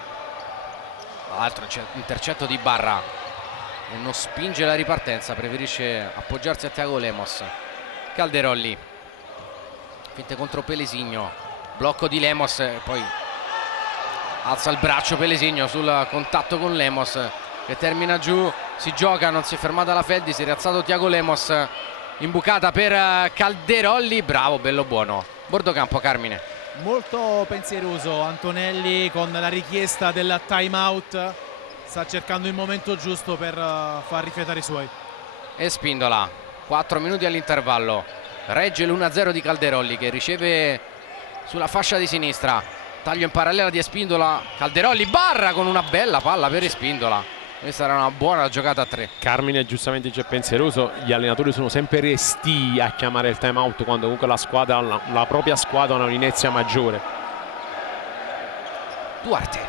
altro intercetto di Barra, e non spinge la ripartenza, preferisce appoggiarsi a Thiago Lemos. Calderolli, finte contro Pelesigno, blocco di Lemos, poi alza il braccio Pelesigno sul contatto con Lemos che termina giù, si gioca, non si è fermata la Feldi, si è rialzato Tiago Lemos, imbucata per Calderolli, bravo, bello buono. Bordocampo, Carmine. Molto pensieroso Antonelli con la richiesta del time out, sta cercando il momento giusto per far rifiatare i suoi. E Spindola, 4 minuti all'intervallo, regge l'1-0 di Calderolli che riceve sulla fascia di sinistra, taglio in parallela di Espindola, Calderolli barra con una bella palla per Espindola. Questa era una buona giocata a 3. Carmine giustamente dice pensieroso, gli allenatori sono sempre restii a chiamare il time out quando comunque la squadra, la propria squadra ha un'inezia maggiore. Duarte,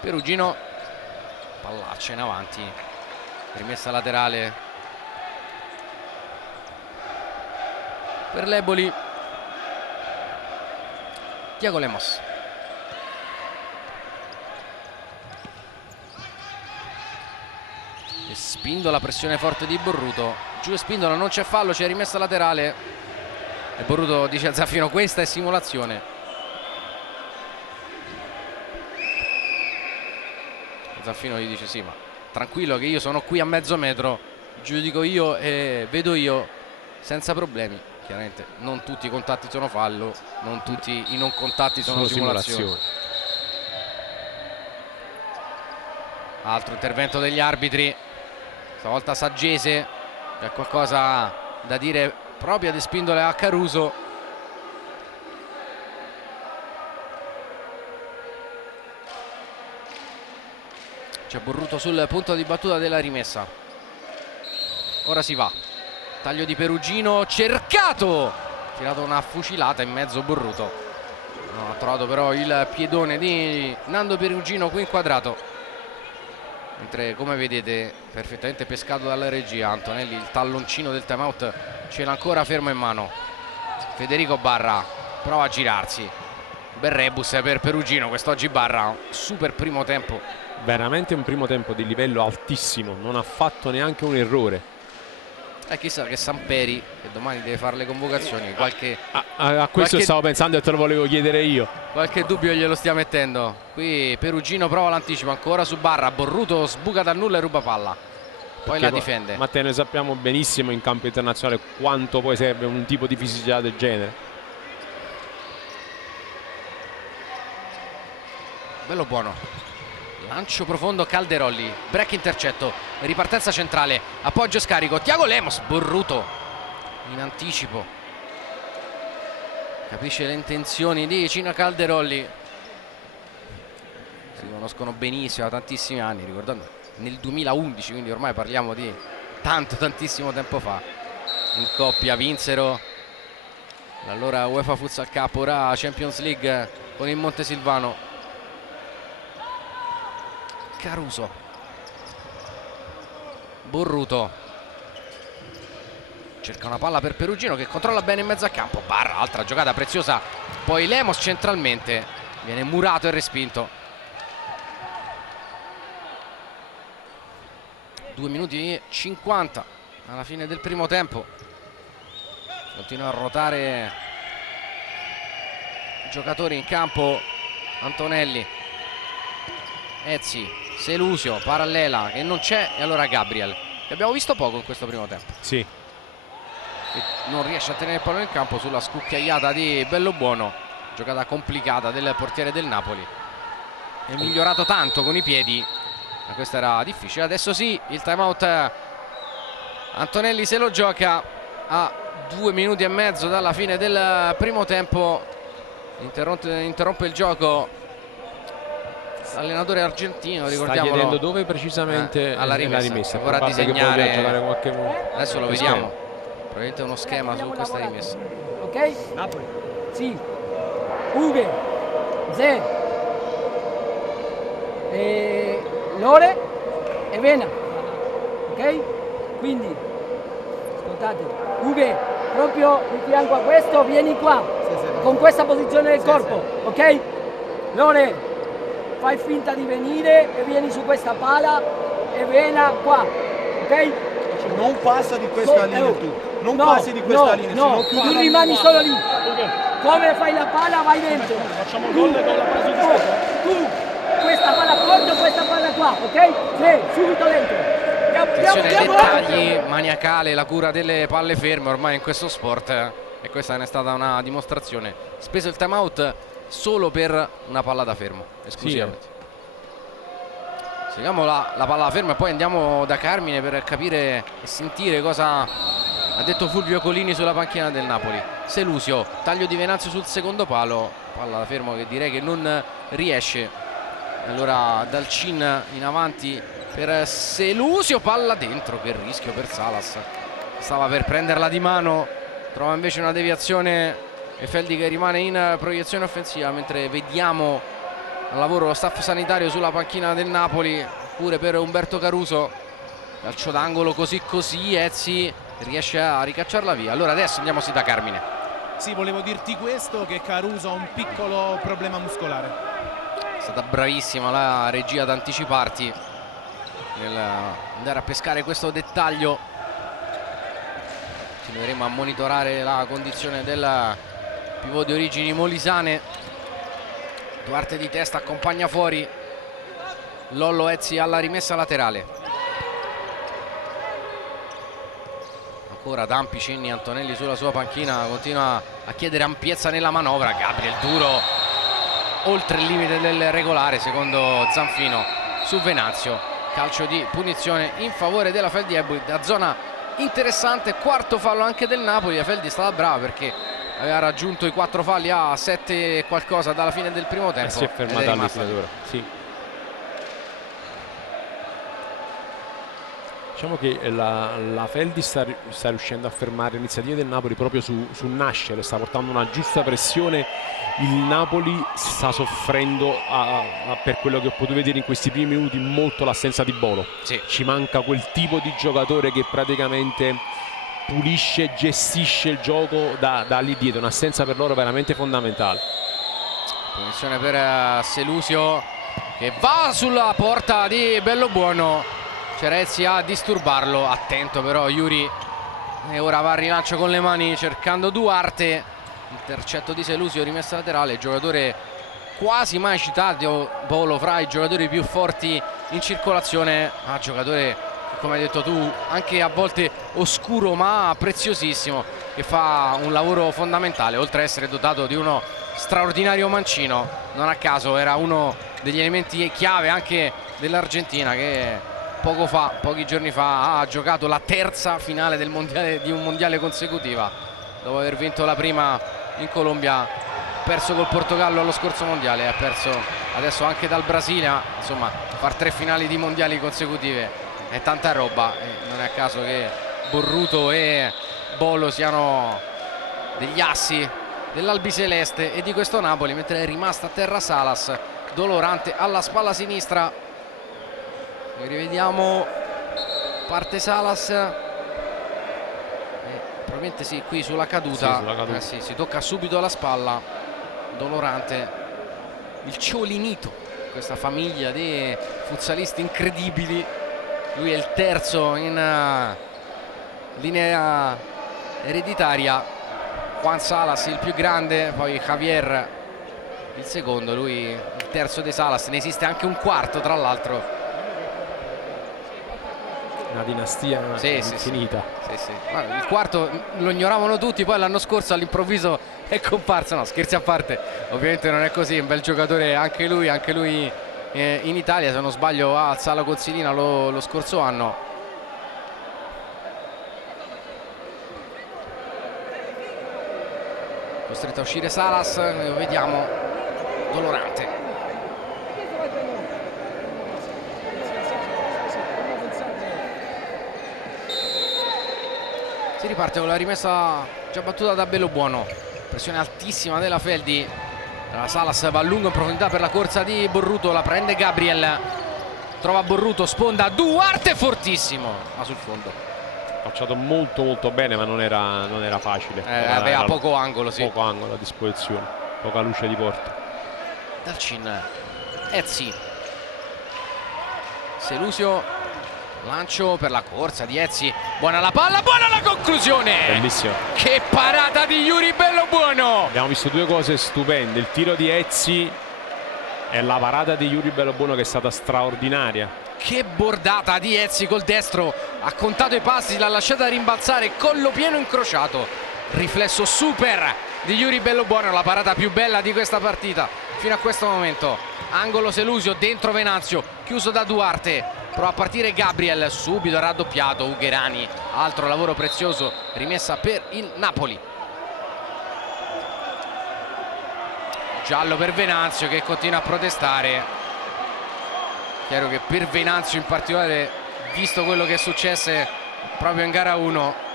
Perugino, pallaccia in avanti, rimessa laterale per l'Eboli. Tiago Lemos, e Spindola, pressione forte di Borruto, giù Spindola, non c'è fallo, c'è rimessa laterale e Borruto dice a Zaffino questa è simulazione. Zaffino gli dice sì, ma tranquillo che io sono qui a mezzo metro, giudico io e vedo io senza problemi. Chiaramente non tutti i contatti sono fallo, non tutti i non contatti sono simulazioni. Altro intervento degli arbitri, stavolta Saggese, c'è qualcosa da dire proprio ad Espindola e a Caruso. C'è Borruto sul punto di battuta della rimessa. Ora si va, taglio di Perugino, cercato, tirato una fucilata in mezzo Borruto, no, ha trovato però il piedone di Nando Perugino qui inquadrato, mentre come vedete perfettamente pescato dalla regia Antonelli, il talloncino del time out ce l'ha ancora fermo in mano. Federico Barra prova a girarsi, bel rebus per Perugino quest'oggi. Barra, super primo tempo, Veramente un primo tempo di livello altissimo, non ha fatto neanche un errore. Chissà che Samperi, che domani deve fare le convocazioni, a questo stavo pensando e te lo volevo chiedere io. Qualche dubbio glielo stia mettendo. Qui Perugino prova l'anticipo ancora su Barra, Borruto sbuca dal nulla e ruba palla, poi la difende. Matteo, noi sappiamo benissimo in campo internazionale quanto poi serve un tipo di fisicità del genere. Bello buono, lancio profondo Calderolli, break intercetto, ripartenza centrale, appoggio scarico, Tiago Lemos, Borruto in anticipo, capisce le intenzioni di Cino Calderolli, si conoscono benissimo da tantissimi anni, ricordando nel 2011, quindi ormai parliamo di tantissimo tempo fa. In coppia vinsero l'allora UEFA Futsal Cup, ora Champions League con il Montesilvano. Caruso, Borruto cerca una palla per Perugino che controlla bene in mezzo a campo. Barra, altra giocata preziosa, poi Lemos centralmente, viene murato e respinto. 2 minuti e 50 alla fine del primo tempo, continua a ruotare i giocatori in campo. Antonelli, Ezzi, Selusio, parallela che non c'è, e allora Gabriel, che abbiamo visto poco in questo primo tempo. Sì, Che non riesce a tenere il pallone in campo sulla scucchiaiata di Bellobuono, giocata complicata del portiere del Napoli. È migliorato tanto con i piedi, ma questo era difficile. Adesso sì, il time out Antonelli se lo gioca a 2 minuti e mezzo dalla fine del primo tempo. Interrompe il gioco l'allenatore argentino, ricordiamolo. sta chiedendo dove precisamente alla rimessa. Vorrà disegnare qualche... adesso lo vediamo, probabilmente uno schema su questa rimessa. Ok? Napoli. Sì. Ughe. Ze. Lore e Vena. Ok? Quindi ascoltate, Ughe proprio di fianco a questo, vieni qua con questa posizione del corpo, ok? Lore, fai finta di venire e vieni su questa pala e Vena qua, ok? non passa di questa linea tu. Non passi di questa linea. No, tu rimani solo lì. Come fai la palla vai dentro. Facciamo gol con la palla sul tu, questa palla forte, questa palla qua, ok? Sì, subito dentro. Attenzione ai dettagli, maniacale la cura delle palle ferme ormai in questo sport, e questa ne è stata una dimostrazione. Speso il time out solo per una palla da fermo, esclusivamente. Seguiamo la palla da fermo e poi andiamo da Carmine per capire e sentire cosa ha detto Fulvio Colini sulla panchina del Napoli. Selusio, taglio di Venanzio sul secondo palo, palla da fermo che direi che non riesce. Allora dal Cin in avanti per Selusio, palla dentro, che rischio per Salas, stava per prenderla di mano, trova invece una deviazione e Feldi che rimane in proiezione offensiva, mentre vediamo al lavoro lo staff sanitario sulla panchina del Napoli, pure per Umberto Caruso. Calcio d'angolo così così, Ezzi riesce a ricacciarla via. Allora adesso andiamo da Carmine. Sì, volevo dirti questo, che Caruso ha un piccolo problema muscolare. È stata bravissima la regia ad anticiparti nel andare a pescare questo dettaglio. Continueremo a monitorare la condizione del pivot di origini molisane. Duarte di testa accompagna fuori Lollo, Ezzi alla rimessa laterale. Ancora Dampi, Cenni, Antonelli sulla sua panchina, continua a chiedere ampiezza nella manovra. Gabriel duro oltre il limite del regolare secondo Zanfino su Venanzio. Calcio di punizione in favore della Feldi Eboli, da zona interessante. Quarto fallo anche del Napoli. La Feldi è stata brava perché aveva raggiunto i 4 falli a 7 e qualcosa dalla fine del primo tempo. Si è fermata all'iniziatura. Sì. Diciamo che la Feldi sta riuscendo a fermare l'iniziativa del Napoli proprio su nascere, sta portando una giusta pressione. Il Napoli sta soffrendo per quello che ho potuto vedere in questi primi minuti molto l'assenza di Bolo. Sì. Ci manca quel tipo di giocatore che praticamente pulisce, gestisce il gioco da lì dietro, un'assenza per loro veramente fondamentale. Punizione per Selusio che va sulla porta di Bellobuono. Cerezzi a disturbarlo, attento però Iuri, e ora va al rilancio con le mani cercando Duarte. Intercetto di Selusio, rimessa laterale, giocatore quasi mai citato Bolo fra i giocatori più forti in circolazione, giocatore come hai detto tu anche a volte oscuro ma preziosissimo, che fa un lavoro fondamentale oltre a essere dotato di uno straordinario mancino. Non a caso era uno degli elementi chiave anche dell'Argentina, che pochi giorni fa ha giocato la terza finale del mondiale, di un mondiale consecutiva, dopo aver vinto la prima in Colombia, perso col Portogallo allo scorso mondiale, ha perso adesso anche dal Brasile. Insomma, far 3 finali di mondiali consecutive è tanta roba, non è a caso che Borruto e Bolo siano degli assi dell'albiceleste e di questo Napoli, mentre è rimasta a terra Salas. Dolorante alla spalla sinistra. Rivediamo, parte Salas, probabilmente sì, qui sulla caduta, sì, sulla caduta. Sì, si tocca subito la spalla. Dolorante, il Ciolinito, questa famiglia di futsalisti incredibili. Lui è il terzo in linea ereditaria, Juan Salas il più grande, poi Javier il secondo, lui il terzo dei Salas. Ne esiste anche un quarto tra l'altro. Una dinastia infinita. Sì. Il quarto lo ignoravano tutti, poi l'anno scorso all'improvviso è comparso. No, scherzi a parte, ovviamente non è così, è un bel giocatore anche lui in Italia, se non sbaglio a Sala Cozzilina lo scorso anno. Costretto a uscire Salas, lo vediamo. Dolorante. Si riparte con la rimessa già battuta da Bellobuono. Pressione altissima della Feldi. La Salas va a lungo in profondità per la corsa di Borruto, la prende Gabriel, trova Borruto, sponda Duarte, fortissimo, ma sul fondo. Calciato molto bene, ma non era facile. Aveva poco angolo, sì. Poco angolo a disposizione, poca luce di porta. Dalcin, Ezzi, Selusio Lancio per la corsa di Ezzi, buona la palla, buona la conclusione. Bellissimo. Che parata di Yuri Bellobuono. Abbiamo visto due cose stupende, il tiro di Ezzi e la parata di Yuri Bellobuono che è stata straordinaria. Che bordata di Ezzi col destro, ha contato i passi, l'ha lasciata rimbalzare, collo pieno incrociato, riflesso super di Yuri Bellobuono, la parata più bella di questa partita fino a questo momento. Angolo Selusio, dentro Venanzio, chiuso da Duarte, prova a partire Gabriel, subito raddoppiato Ugherani, altro lavoro prezioso, rimessa per il Napoli. Giallo per Venanzio che continua a protestare. Chiaro che per Venanzio in particolare, visto quello che è successo proprio in gara 1,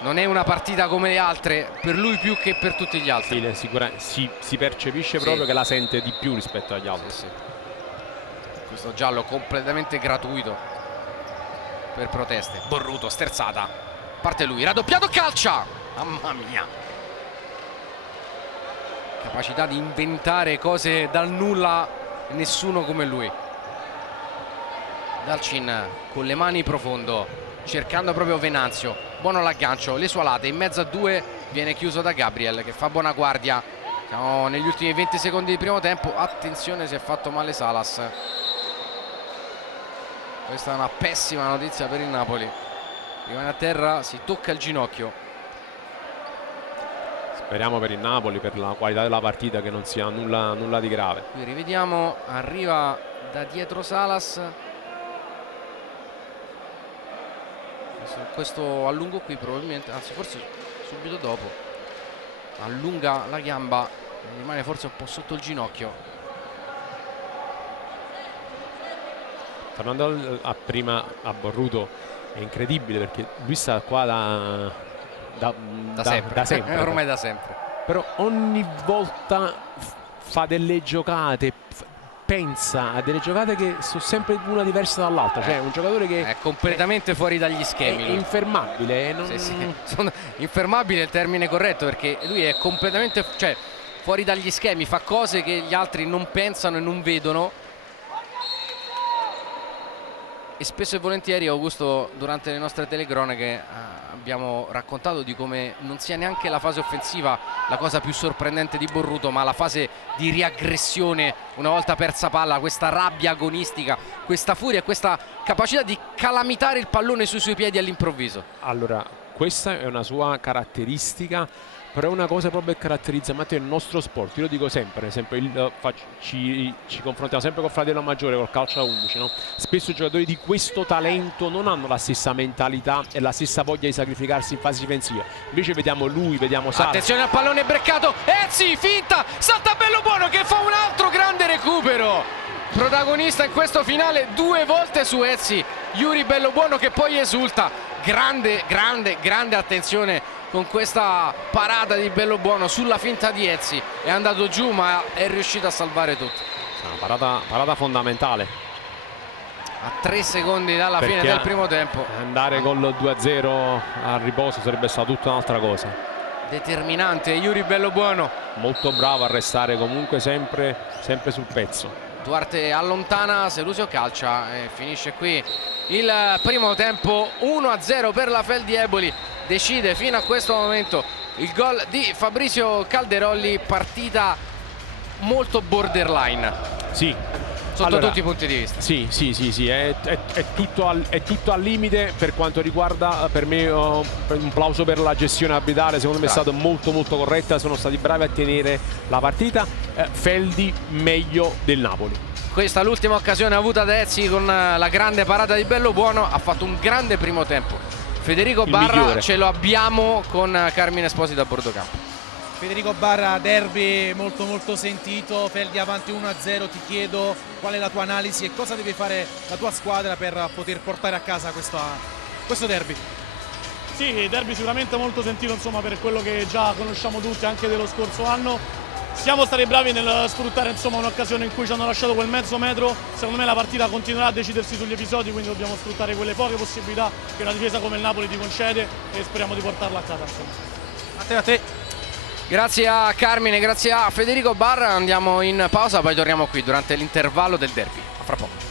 non è una partita come le altre, per lui più che per tutti gli altri. Si percepisce proprio che la sente di più rispetto agli altri. Sì. Questo giallo completamente gratuito per proteste. Borruto, sterzata, parte lui, raddoppiato, calcia, mamma mia, capacità di inventare cose dal nulla, nessuno come lui. Dalcin con le mani profondo, cercando proprio Venanzio, buono l'aggancio, le sue alate in mezzo a due, viene chiuso da Gabriel che fa buona guardia. Siamo negli ultimi 20 secondi di primo tempo, attenzione, si è fatto male Salas. Questa è una pessima notizia per il Napoli, rimane a terra, si tocca il ginocchio. Speriamo per il Napoli, per la qualità della partita, che non sia nulla di grave. Qui rivediamo, arriva da dietro Salas, questo a lungo qui probabilmente, anzi forse subito dopo, allunga la gamba, rimane forse un po' sotto il ginocchio. Tornando prima a Borruto, è incredibile perché lui sta qua da sempre. Ormai da sempre. Però ogni volta fa delle giocate, pensa a delle giocate che sono sempre una diversa dall'altra. Cioè un giocatore che è completamente fuori dagli schemi. È infermabile. Infermabile è il termine corretto, perché lui è completamente, cioè, fuori dagli schemi, fa cose che gli altri non pensano e non vedono. E spesso e volentieri, Augusto, durante le nostre telecronache abbiamo raccontato di come non sia neanche la fase offensiva la cosa più sorprendente di Borruto, ma la fase di riaggressione una volta persa palla, questa rabbia agonistica, questa furia, questa capacità di calamitare il pallone sui suoi piedi all'improvviso. Allora, questa è una sua caratteristica, però è una cosa proprio che caratterizza Matteo il nostro sport. Io lo dico sempre, ci confrontiamo sempre col fratello maggiore, col calcio a 11, no? Spesso i giocatori di questo talento non hanno la stessa mentalità e la stessa voglia di sacrificarsi in fase difensiva. Invece vediamo lui, vediamo Sala. Attenzione al pallone breccato, Ezzi, finta, salta Bellobuono che fa un altro grande recupero. Protagonista in questo finale due volte su Ezzi, Yuri Bellobuono, che poi esulta. Grande attenzione con questa parata di Bellobuono sulla finta di Ezzi, è andato giù ma è riuscito a salvare tutto. Una parata fondamentale a 3 secondi dalla fine del primo tempo. Andare col 2-0 al riposo sarebbe stata tutta un'altra cosa. Determinante Yuri Bellobuono, molto bravo a restare comunque sempre sul pezzo. Duarte allontana, Selusio calcia e finisce qui il primo tempo. 1-0 per la Fel di Eboli. Decide fino a questo momento il gol di Fabrizio Calderolli. Partita molto borderline, sì, sotto tutti i punti di vista. Sì, è tutto al limite per quanto riguarda, per me, un plauso per la gestione arbitrale. Secondo me è stata molto corretta, sono stati bravi a tenere la partita. Feldi meglio del Napoli. Questa è l'ultima occasione avuta da Ezzi con la grande parata di Bellobuono. Ha fatto un grande primo tempo. Federico Barra migliore. Ce lo abbiamo con Carmine Esposito a bordo campo. Federico Barra, derby molto sentito, Feldi avanti 1-0, ti chiedo qual è la tua analisi e cosa deve fare la tua squadra per poter portare a casa questo derby. Sì, derby sicuramente molto sentito, insomma, per quello che già conosciamo tutti anche dello scorso anno. Siamo stati bravi nel sfruttare, insomma, un'occasione in cui ci hanno lasciato quel mezzo metro. Secondo me la partita continuerà a decidersi sugli episodi, quindi dobbiamo sfruttare quelle poche possibilità che una difesa come il Napoli ti concede e speriamo di portarla a casa, insomma. A te. Grazie a Carmine, grazie a Federico Barra. Andiamo in pausa, poi torniamo qui durante l'intervallo del derby. A fra poco.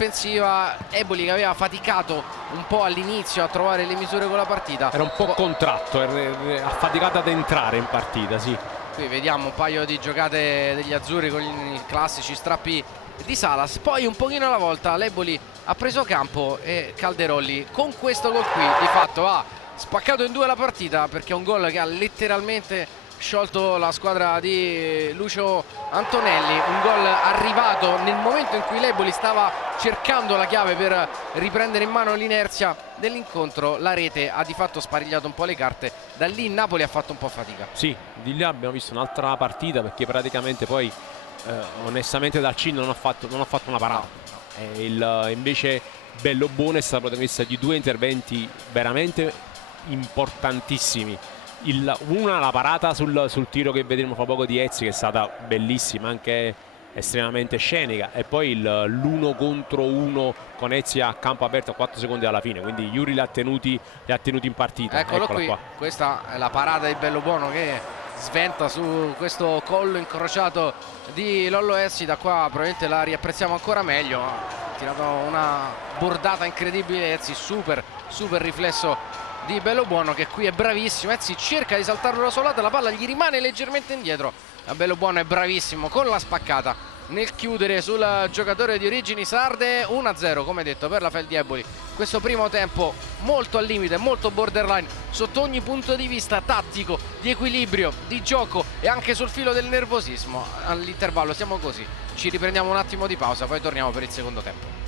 offensiva. Eboli che aveva faticato un po' all'inizio a trovare le misure con la partita, era un po' contratto, ha faticato ad entrare in partita, sì. Qui vediamo un paio di giocate degli azzurri con i classici strappi di Salas. Poi un pochino alla volta l'Eboli ha preso campo e Calderolli con questo gol qui di fatto ha spaccato in due la partita, perché è un gol che ha letteralmente sciolto la squadra di Lucio Antonelli, un gol arrivato nel momento in cui l'Eboli stava cercando la chiave per riprendere in mano l'inerzia dell'incontro. La rete ha di fatto sparigliato un po' le carte, da lì Napoli ha fatto un po' fatica. Sì, di lì abbiamo visto un'altra partita, perché praticamente poi onestamente dal CIN non ha fatto una parata. Invece Bello Buono è stato protagonista di due interventi veramente importantissimi. Una, la parata sul tiro che vedremo fra poco di Ezzi, che è stata bellissima, anche estremamente scenica, e poi l'1 contro 1 con Ezzi a campo aperto a 4 secondi alla fine, quindi Yuri li ha tenuti in partita. Eccolo Eccola qui, qua. questa è la parata di Bello Buono che sventa su questo collo incrociato di Lollo Ezzi. Da qua probabilmente la riapprezziamo ancora meglio. Ha tirato una bordata incredibile Ezzi, super riflesso di Bello Buono, che qui è bravissimo. Ezzi cerca di saltarlo da solata, la palla gli rimane leggermente indietro. A Bello Buono è bravissimo con la spaccata nel chiudere sul giocatore di origini sarde. 1-0 come detto per la Feldi Eboli. Questo primo tempo molto al limite, molto borderline sotto ogni punto di vista tattico, di equilibrio, di gioco e anche sul filo del nervosismo. All'intervallo siamo così, ci riprendiamo un attimo di pausa, poi torniamo per il secondo tempo.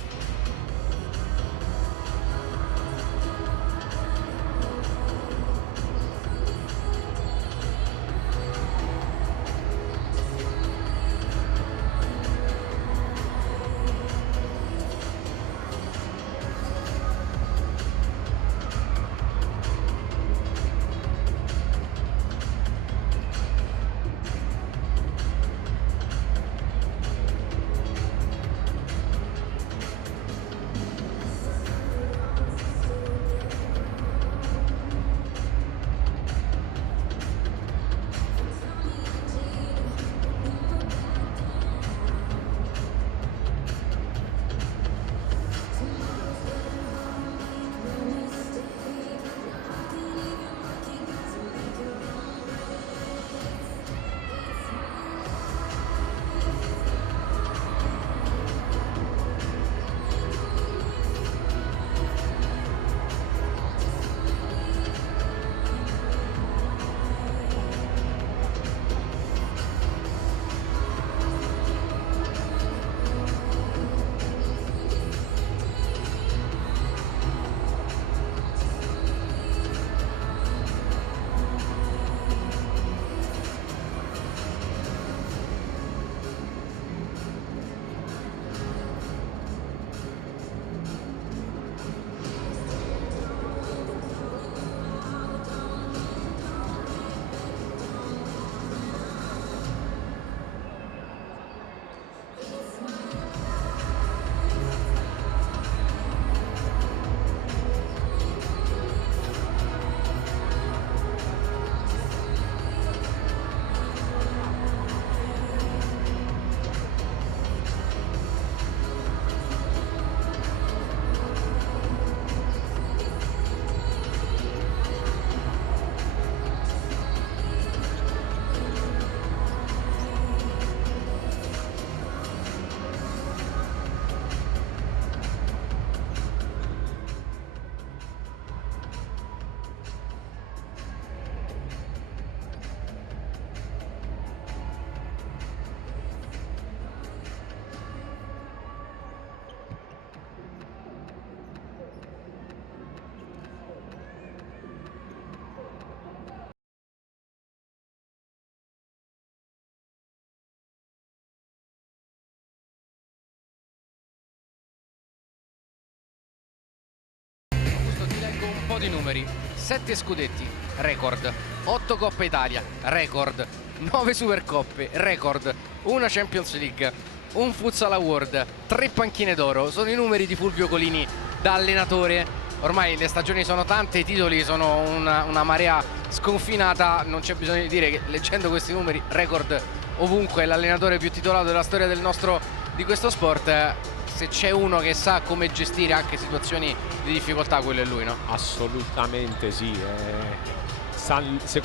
Un po' di numeri: 7 scudetti, record, 8 Coppa Italia, record, 9 Supercoppe, record, una Champions League, un Futsal Award, 3 panchine d'oro. Sono i numeri di Fulvio Colini da allenatore. Ormai le stagioni sono tante, i titoli sono una marea sconfinata. Non c'è bisogno di dire che leggendo questi numeri, record ovunque, l'allenatore più titolato della storia di questo sport. se c'è uno che sa come gestire anche situazioni di difficoltà, quello è lui, no? Assolutamente sì.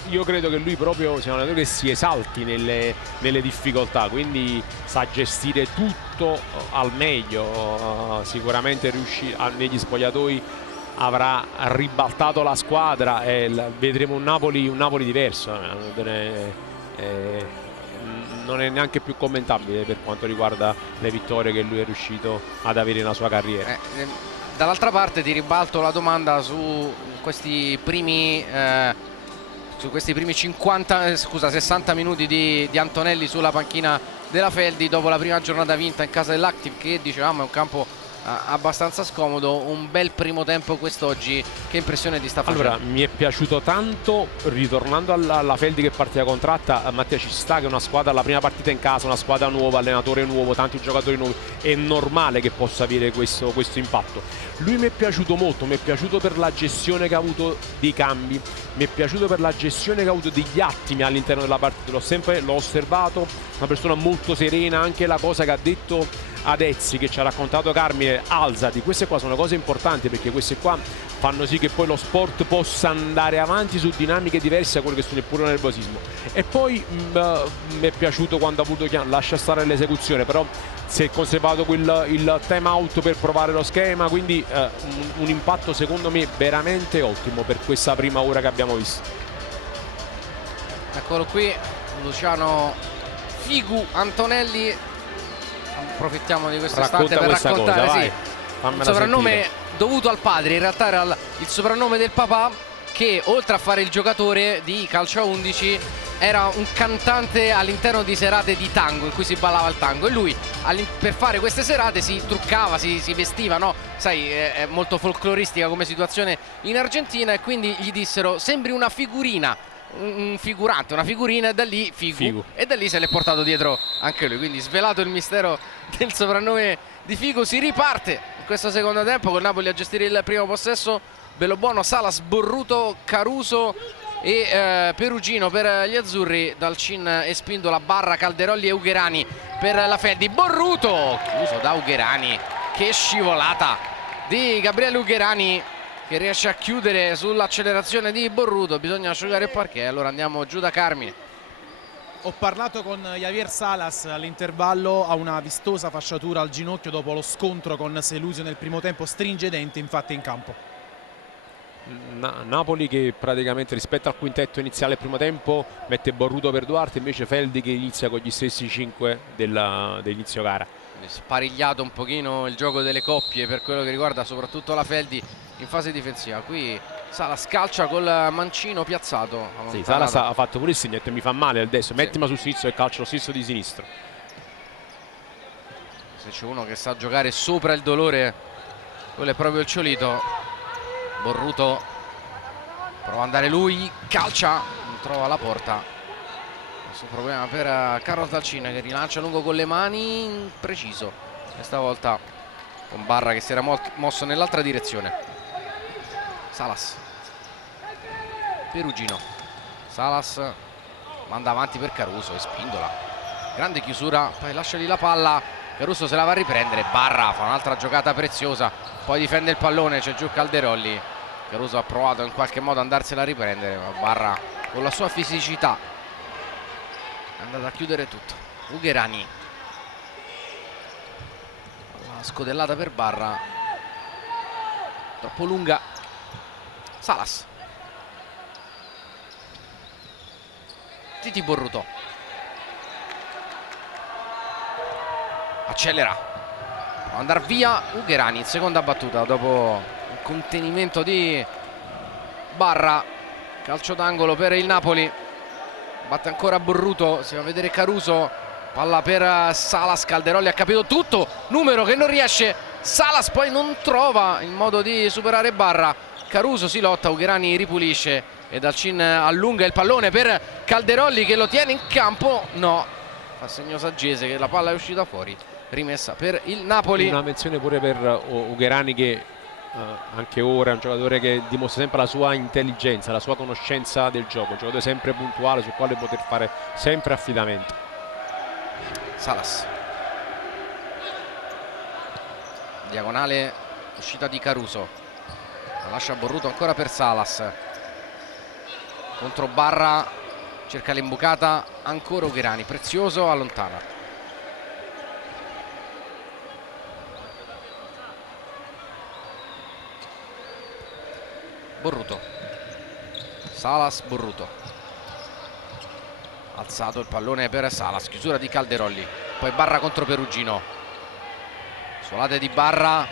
Io credo che lui proprio sia un allenatore che si esalti nelle difficoltà, quindi sa gestire tutto al meglio. Sicuramente negli spogliatoi avrà ribaltato la squadra e vedremo un Napoli diverso. Non è neanche più commentabile per quanto riguarda le vittorie che lui è riuscito ad avere nella sua carriera. Dall'altra parte ti ribalto la domanda su questi primi 60 minuti di Antonelli sulla panchina della Feldi dopo la prima giornata vinta in casa dell'Active, che dicevamo è un campo abbastanza scomodo. Un bel primo tempo quest'oggi, che impressione ti sta facendo? Allora, mi è piaciuto tanto, ritornando alla Feldi che partiva contratta. Mattia, ci sta che una squadra, la prima partita in casa, una squadra nuova, allenatore nuovo, tanti giocatori nuovi, è normale che possa avere questo impatto. Lui mi è piaciuto molto, mi è piaciuto per la gestione che ha avuto dei cambi, mi è piaciuto per la gestione che ha avuto degli attimi all'interno della partita. L'ho osservato, una persona molto serena. Anche la cosa che ha detto ad Ezzi, che ci ha raccontato Carmine, alzati, queste qua sono cose importanti, perché queste qua fanno sì che poi lo sport possa andare avanti su dinamiche diverse da quello che sono il puro nervosismo. E poi mi è piaciuto quando ha avuto, lascia stare l'esecuzione, però si è conservato il time out per provare lo schema, quindi un impatto secondo me veramente ottimo per questa prima ora che abbiamo visto. Eccolo qui Luciano Figu Antonelli. Approfittiamo di questo istante per raccontare un soprannome dovuto al padre. In realtà era il soprannome del papà, che oltre a fare il giocatore di calcio a 11 era un cantante all'interno di serate di tango in cui si ballava il tango, e lui per fare queste serate si truccava, si vestiva, no? Sai, è molto folcloristica come situazione in Argentina, e quindi gli dissero: sembri una figurina, un figurante, una figurina, e da lì Figu. E da lì se l'è portato dietro anche lui. Quindi, svelato il mistero del soprannome di Figu, si riparte in questo secondo tempo con Napoli a gestire il primo possesso. Bellobuono, Salas, Borruto, Caruso e Perugino per gli azzurri. Dalcin e Spindola, Barra, Calderolli e Ugherani per la Feldi. Borruto chiuso da Ugherani. Che scivolata di Gabriele Ugherani, che riesce a chiudere sull'accelerazione di Borruto. Bisogna asciugare il parquet. Allora andiamo giù da Carmine. Ho parlato con Javier Salas all'intervallo, ha una vistosa fasciatura al ginocchio dopo lo scontro con Selusio nel primo tempo, stringe i denti infatti in campo. Napoli che praticamente rispetto al quintetto iniziale del primo tempo mette Borruto per Duarte, invece Feldi che inizia con gli stessi 5 dell'inizio gara. Sparigliato un pochino il gioco delle coppie per quello che riguarda soprattutto la Feldi in fase difensiva. Qui Salas calcia col mancino piazzato. Sì, Salas ha fatto pure il segno, mi fa male adesso, mettimi sul sinistro e calcio lo stesso di sinistro. Se c'è uno che sa giocare sopra il dolore, quello è proprio il Ciolito. Borruto prova ad andare lui, calcia, non trova la porta. Questo problema per Carlos Dalcin, che rilancia lungo con le mani, preciso questa volta, con Barra che si era mosso nell'altra direzione. Salas, Perugino, Salas manda avanti per Caruso e Spindola, grande chiusura, poi lascia lì la palla, Caruso se la va a riprendere, Barra fa un'altra giocata preziosa, poi difende il pallone, c'è giù Calderolli. Caruso ha provato in qualche modo ad andarsela a riprendere, ma Barra con la sua fisicità è andato a chiudere tutto. Ugherani, la scodellata per Barra, troppo lunga. Salas, Titi Borruto, accelera, può andare via Ugherani in seconda battuta dopo un contenimento di Barra. Calcio d'angolo per il Napoli, batte ancora Borruto, si va a vedere Caruso, palla per Salas, Calderolli ha capito tutto, numero che non riesce, Salas poi non trova il modo di superare Barra, Caruso si lotta, Ugherani ripulisce e Dalcin allunga il pallone per Calderolli che lo tiene in campo, no, fa segno Saggese che la palla è uscita fuori, rimessa per il Napoli. Una menzione pure per Ugherani che anche ora è un giocatore che dimostra sempre la sua intelligenza, la sua conoscenza del gioco, un giocatore sempre puntuale sul quale poter fare sempre affidamento. Salas, Diagonale, uscita di Caruso, la lascia Borruto ancora per Salas, contro Barra, cerca l'imbucata, ancora Ugherani, Prezioso allontana. Borruto, Salas, Borruto, alzato il pallone per Salas, chiusura di Calderolli, poi Barra contro Perugino, suolate di Barra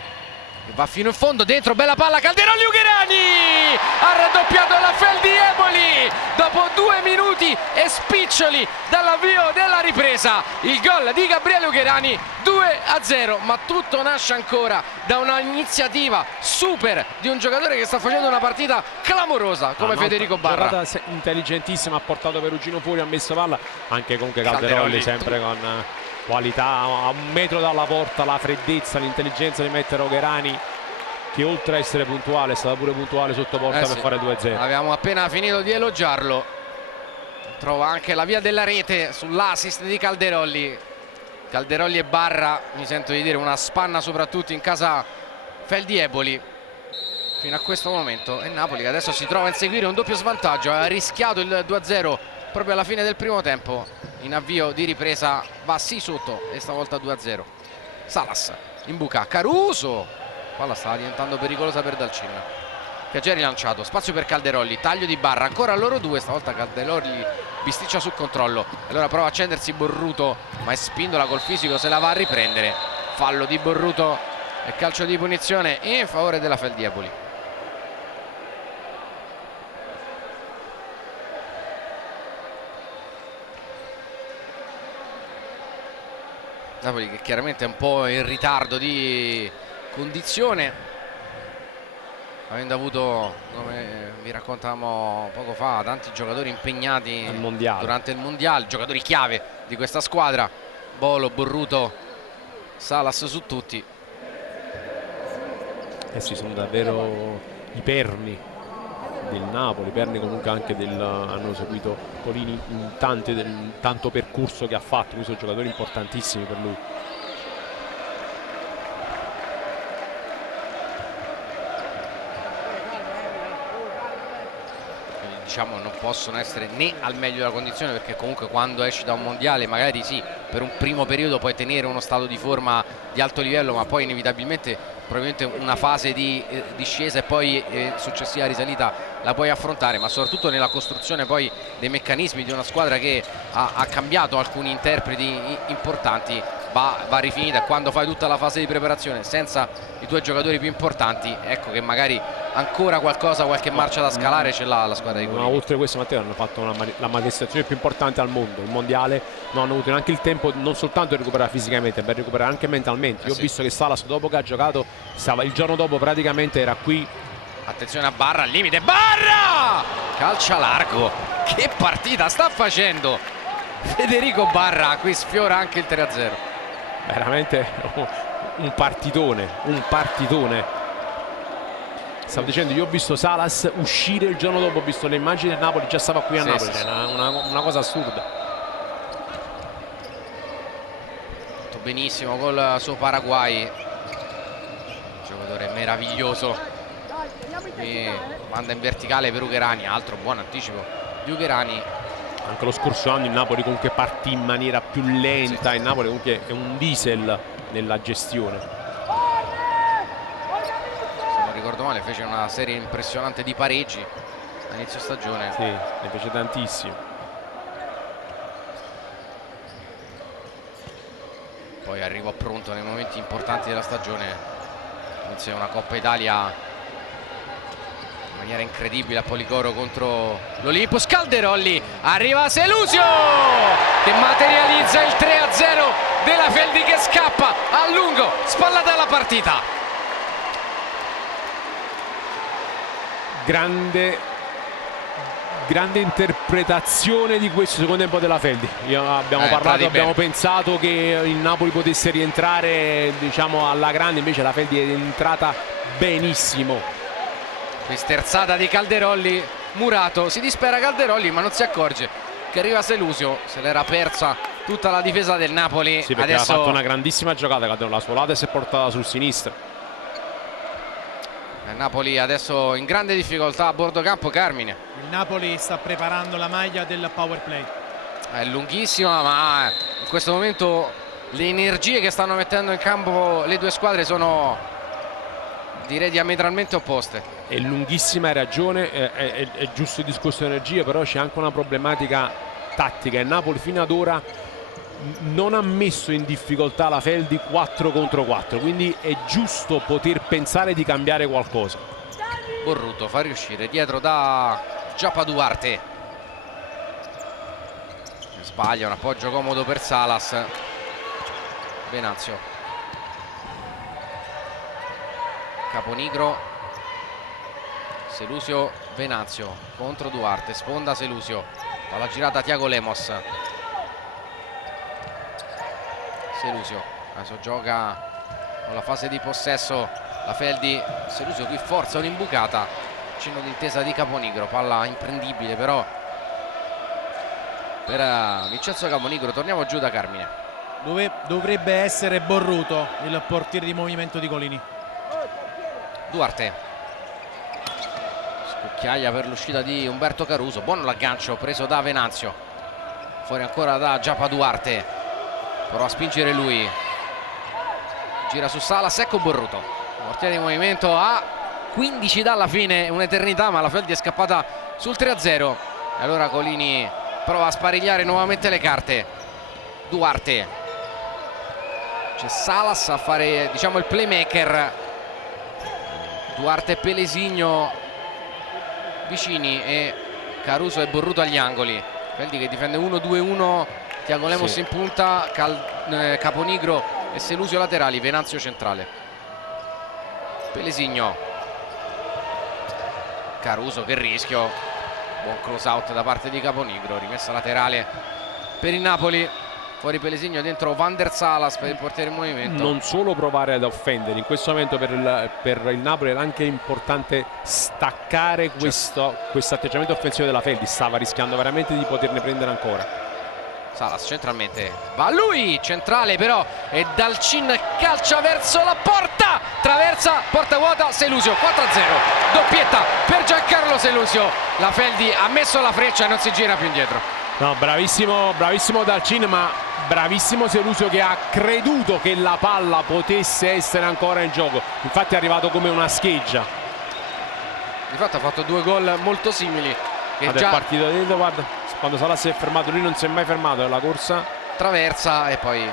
che va fino in fondo, dentro, bella palla, Calderolli, Ugherani ha raddoppiato la Feldi Eboli dopo 2 minuti e spiccioli dall'avvio della ripresa, il gol di Gabriele Ugherani, 2-0, ma tutto nasce ancora da una iniziativa super di un giocatore che sta facendo una partita clamorosa come Federico Barra. Intelligentissima, ha portato Perugino fuori, ha messo palla, anche comunque Calderolli sempre con qualità, a 1 metro dalla porta, la freddezza, l'intelligenza di mettere Ugherani, che oltre a essere puntuale è stato pure puntuale sotto porta per fare 2-0. Abbiamo appena finito di elogiarlo, trova anche la via della rete sull'assist di Calderolli. Calderolli e Barra, mi sento di dire, una spanna soprattutto in casa Feldi Eboli fino a questo momento, e Napoli che adesso si trova a inseguire un doppio svantaggio, ha rischiato il 2-0 proprio alla fine del primo tempo, in avvio di ripresa va sì sotto e stavolta 2-0. Salas, imbuca, Caruso, palla stava diventando pericolosa per Dalcin, che ha già rilanciato, spazio per Calderolli, taglio di Barra, ancora loro due, stavolta Calderolli bisticcia sul controllo, allora prova a accendersi Borruto, ma è spindola col fisico, se la va a riprendere, fallo di Borruto e calcio di punizione in favore della Feldi Eboli. Napoli che chiaramente è un po' in ritardo di condizione, avendo avuto, come vi raccontavamo poco fa, tanti giocatori impegnati durante il mondiale, giocatori chiave di questa squadra, Bolo, Borruto, Salas su tutti. Sì, sono davvero i perni del Napoli, perni comunque anche hanno seguito Polini in tanto percorso che ha fatto, questi sono giocatori importantissimi per lui. Diciamo non possono essere né al meglio della condizione, perché comunque quando esci da un mondiale magari sì, per un primo periodo puoi tenere uno stato di forma di alto livello, ma poi inevitabilmente probabilmente una fase di discesa e poi successiva risalita la puoi affrontare, ma soprattutto nella costruzione poi dei meccanismi di una squadra che ha cambiato alcuni interpreti importanti va rifinita. Quando fai tutta la fase di preparazione senza i tuoi giocatori più importanti, ecco che magari ancora qualche marcia da scalare ce l'ha la squadra di Polini. Ma oltre a questo, Matteo, hanno fatto la manifestazione più importante al mondo, il mondiale, non hanno avuto neanche il tempo non soltanto di recuperare fisicamente, ma di recuperare anche mentalmente. Io ho visto che Salas, dopo che ha giocato, il giorno dopo praticamente era qui. Attenzione a Barra, al limite, Barra! Calcia largo, che partita sta facendo Federico Barra, qui sfiora anche il 3-0. Veramente un partitone, Stavo dicendo, io ho visto Salas uscire il giorno dopo, ho visto le immagini del Napoli, già stava qui a Napoli, sì. Una cosa assurda. Fatto benissimo col suo Paraguay, giocatore meraviglioso. Qui manda in verticale per Ugherani, altro buon anticipo di Ugherani. Anche lo scorso anno il Napoli comunque partì in maniera più lenta, il Napoli comunque è un diesel nella gestione. Se non ricordo male fece una serie impressionante di pareggi a inizio stagione. Sì, ne fece tantissimo. Poi arrivò pronto nei momenti importanti della stagione, inizia una Coppa Italia in maniera incredibile a Policoro contro l'Olympus. Calderolli, arriva Selusio che materializza il 3-0 della Feldi, che scappa a lungo, spallata la partita. Grande interpretazione di questo secondo tempo della Feldi. Abbiamo pensato che il Napoli potesse rientrare, diciamo, alla grande, invece la Feldi è entrata benissimo. Qui sterzata di Calderolli, Murato, si dispera Calderolli ma non si accorge che arriva Selusio, se l'era persa tutta la difesa del Napoli. Sì, perché adesso ha fatto una grandissima giocata, la sua lata si è portata sul sinistro. il Napoli adesso in grande difficoltà a bordo campo. Carmine, Il Napoli sta preparando la maglia del power play. è lunghissima, ma in questo momento le energie che stanno mettendo in campo le due squadre sono, direi, diametralmente opposte. È lunghissima, hai ragione, è giusto il discorso di energia, però c'è anche una problematica tattica. Il Napoli fino ad ora non ha messo in difficoltà la Feldi 4 contro 4, quindi è giusto poter pensare di cambiare qualcosa. Borruto fa riuscire dietro da Giappa Duarte, sbaglia, un appoggio comodo per Salas. Venanzio, Caponigro, Selusio, Venanzio contro Duarte, sponda Selusio, palla girata Thiago Lemos. Selusio adesso gioca con la fase di possesso la Feldi. Selusio qui forza un'imbucata, cenno d'intesa di Caponigro, palla imprendibile però per Vincenzo Caponigro. Torniamo giù da Carmine. Dovrebbe essere Borruto il portiere di movimento di Colini. Duarte, scucchiaia per l'uscita di Umberto Caruso, buono l'aggancio preso da Venanzio, fuori ancora da Giappa Duarte, prova a spingere lui, gira su Salas, ecco Borruto, portiere di movimento a 15 dalla fine, un'eternità, ma la Feldi è scappata sul 3-0 e allora Colini prova a sparigliare nuovamente le carte. Duarte, c'è Salas a fare, diciamo, il playmaker. Duarte e Pelesigno vicini e Caruso e Borruto agli angoli. Feldi che difende 1-2-1, Thiago Lemos in punta, Caponigro e Selusio laterali, Venanzio centrale. Pelesigno, Caruso, che rischio, buon close out da parte di Caponigro, rimessa laterale per il Napoli. Fuori Pelesigno, dentro Van der Salas per il portiere in movimento. Non solo provare ad offendere, in questo momento per il Napoli era anche importante staccare questo atteggiamento offensivo della Feldi, stava rischiando veramente di poterne prendere ancora. Salas centralmente, va lui, centrale però, e Dalcin calcia verso la porta, traversa, porta vuota, Selusio, 4-0, doppietta per Giancarlo Selusio. La Feldi ha messo la freccia e non si gira più indietro. No, bravissimo Dalcin, ma bravissimo Selusio che ha creduto che la palla potesse essere ancora in gioco, infatti è arrivato come una scheggia. Di fatto ha fatto due gol molto simili. È partito dentro, guarda, quando Salas si è fermato, lui non si è mai fermato nella corsa. Traversa e poi il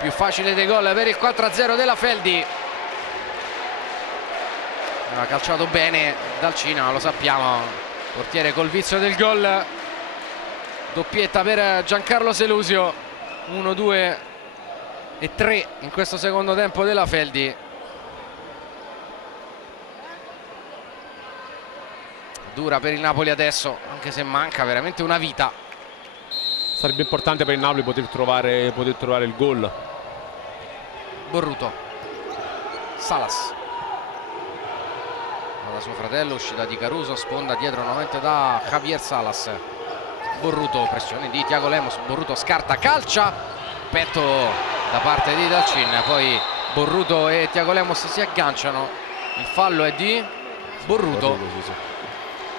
più facile dei gol per il 4-0 della Feldi. Aveva calciato bene Dalcin, ma lo sappiamo, portiere col vizio del gol. Doppietta per Giancarlo Selusio, 1-2 e 3 in questo secondo tempo della Feldi. Dura per il Napoli adesso, anche se manca veramente una vita. Sarebbe importante per il Napoli poter trovare il gol. Borruto, Salas, da suo fratello, uscita di Caruso, sponda dietro nuovamente da Javier Salas. Borruto, pressione di Thiago Lemos, Borruto scarta, calcia, petto da parte di Dalcin, poi Borruto e Thiago Lemos si agganciano, il fallo è di Borruto,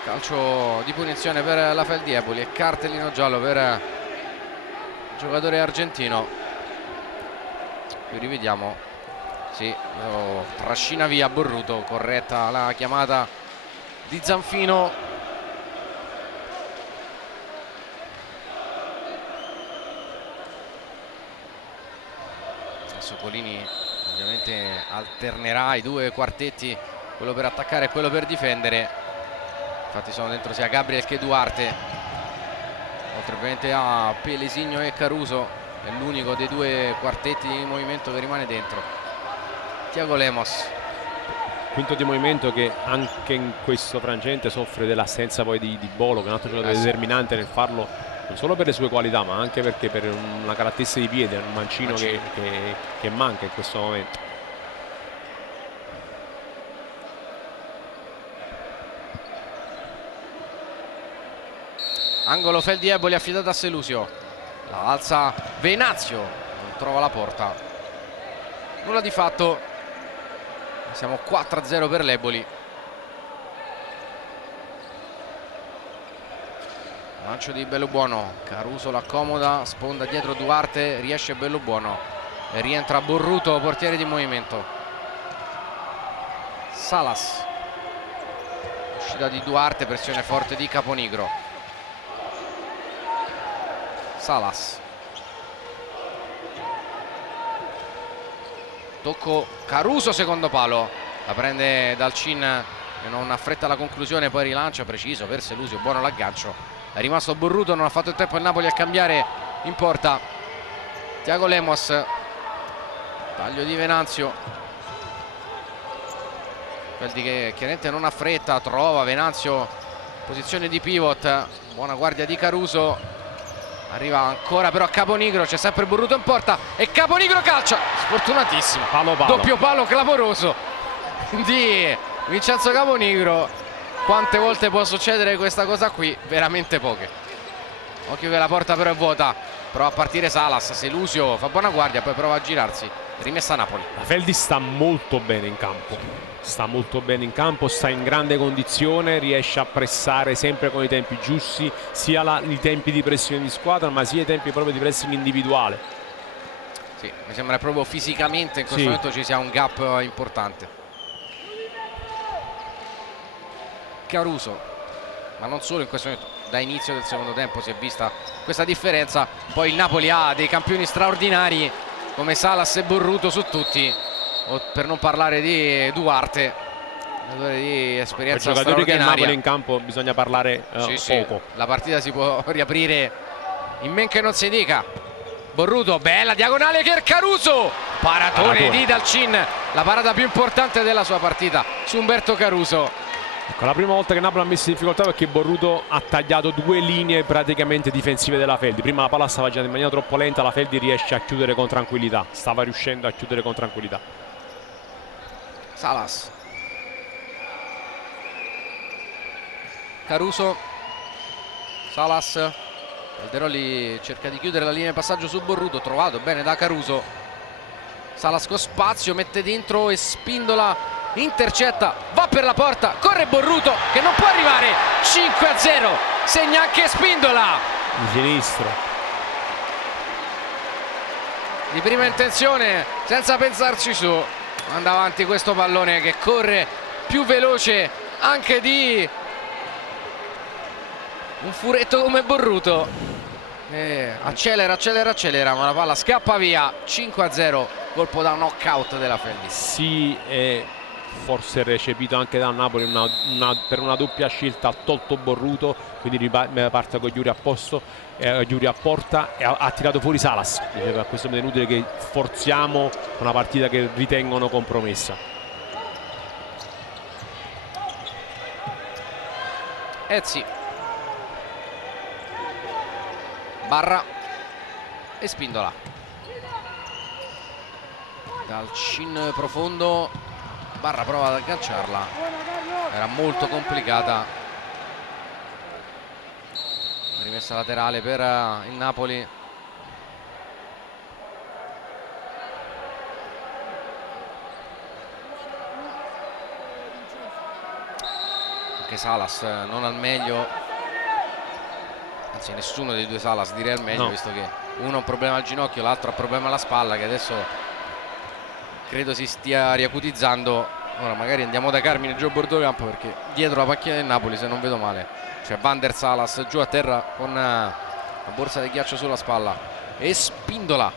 calcio di punizione per la Feldi Eboli e cartellino giallo per il giocatore argentino. Qui rivediamo, sì, trascina via Borruto, corretta la chiamata di Zanfino. Colini ovviamente alternerà i due quartetti, quello per attaccare e quello per difendere. Infatti sono dentro sia Gabriel che Duarte, oltre ovviamente a Pelesigno e Caruso, è l'unico dei due quartetti di movimento che rimane dentro. Thiago Lemos, quinto di movimento, che anche in questo frangente soffre dell'assenza poi di Bolo, che è un altro giocatore determinante nel farlo, non solo per le sue qualità ma anche perché per una caratteristica di piede, un mancino che manca in questo momento. angolo Feldi Eboli affidato a Selusio, La alza Venanzio, non trova la porta. Nulla di fatto. Siamo 4-0 per l'Eboli. Lancio di Bellobuono, Caruso l'accomoda, sponda dietro Duarte, riesce Bellobuono e rientra Borruto, portiere di movimento. Salas, uscita di Duarte, pressione forte di Caponigro. Salas, tocco Caruso, secondo palo, la prende Dalcin che non affretta la conclusione, poi rilancia preciso per Selusio, buono l'aggancio. È rimasto Borruto, non ha fatto il tempo il Napoli a cambiare in porta. Thiago Lemos, taglio di Venanzio. Feldi che chiaramente non ha fretta, trova Venanzio, posizione di pivot, buona guardia di Caruso. Arriva ancora però a Caponigro, c'è sempre Borruto in porta e Caponigro calcia, sfortunatissimo. Palo. Doppio palo clamoroso di Vincenzo Caponigro. Quante volte può succedere questa cosa qui? Veramente poche. Occhio che la porta però è vuota. Prova a partire Salas, Selusio fa buona guardia, poi prova a girarsi. Rimessa Napoli. La Feldi sta molto bene in campo. Sta molto bene in campo, sta in grande condizione, riesce a pressare sempre con i tempi giusti, sia i tempi di pressione di squadra, ma sia i tempi proprio di pressing individuale. Sì, mi sembra proprio fisicamente in questo momento ci sia un gap importante. Caruso, ma non solo in questo momento, da inizio del secondo tempo si è vista questa differenza. Poi il Napoli ha dei campioni straordinari come Salas e Borruto su tutti, per non parlare di Duarte, giocatore di esperienza straordinaria. Giocatori che il Napoli in campo bisogna parlare poco. La partita si può riaprire in men che non si dica. Borruto, bella diagonale per Caruso, paratone di Dalcin, la parata più importante della sua partita su Umberto Caruso. Ecco, la prima volta che Napoli ha messo in difficoltà perché Borruto ha tagliato due linee praticamente difensive della Feldi. Prima la palla stava girando in maniera troppo lenta, la Feldi riesce a chiudere con tranquillità, stava riuscendo a chiudere con tranquillità. Salas, Caruso, Salas, Calderoli cerca di chiudere la linea di passaggio su Borruto, trovato bene da Caruso. Salas con spazio, mette dentro e Spindola intercetta, va per la porta, corre Borruto che non può arrivare. 5-0, segna anche Spindola Di sinistro, di prima intenzione, senza pensarci su, manda avanti questo pallone che corre più veloce anche di un furetto come Borruto. Accelera, ma la palla scappa via. 5-0, colpo da knockout della Feldi. sì, forse recepito anche da Napoli per una doppia scelta, ha tolto Borruto, quindi parte con Giuri a posto, Giuri a porta e ha tirato fuori Salas. Diceva a questo punto è inutile che forziamo una partita che ritengono compromessa. Ezzi, Barra e Spindola. Dalcin profondo, Barra prova ad agganciarla, era molto complicata. Rimessa laterale per il Napoli. Anche Salas non al meglio, anzi nessuno dei due Salas direi al meglio, visto che uno ha un problema al ginocchio, l'altro ha un problema alla spalla che adesso credo si stia riacutizzando. Ora magari andiamo da Carmine giù a bordo campo, perché dietro la panchina del Napoli, se non vedo male, c'è Van der Salas giù a terra con la borsa di ghiaccio sulla spalla e Spindola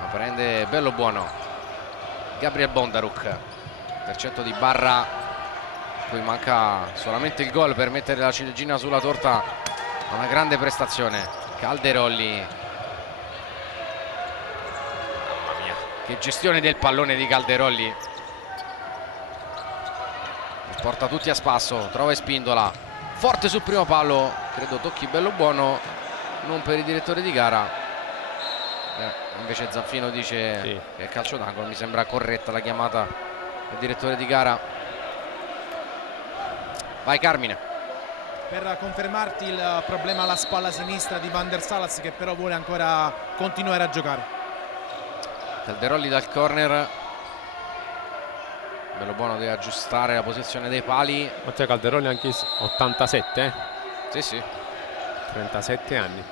la prende Bellobuono. Gabriel Bondaruk, intercetto di Barra, poi manca solamente il gol per mettere la ciliegina sulla torta. Una grande prestazione. Calderoli, che gestione del pallone di Calderoli, porta tutti a spasso, trova Spindola, forte sul primo palo, credo tocchi Bellobuono, non per il direttore di gara, invece Zanfino dice che è calcio d'angolo. Mi sembra corretta la chiamata del direttore di gara. Vai Carmine. per confermarti il problema alla spalla sinistra di Van der Salas, che però vuole ancora continuare a giocare. Calderolli dal corner. Bellobuono deve aggiustare la posizione dei pali. Matteo Calderolli anche 87, Sì, sì. 37 anni.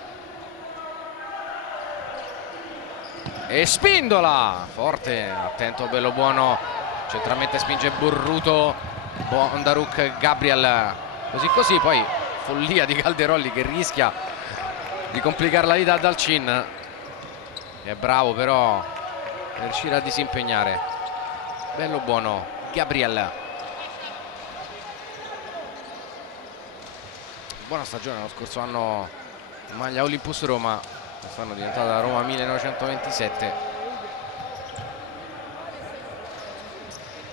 E Spindola, forte, attento Bellobuono, centralmente spinge Burruto, Bondaruk, Gabriel, così, poi follia di Calderolli che rischia di complicare la vita a Dalcin. È bravo però per riuscire a disimpegnare. Bellobuono, Gabriel. Buona stagione lo scorso anno in maglia Olympus Roma, quest'anno è diventata Roma 1927.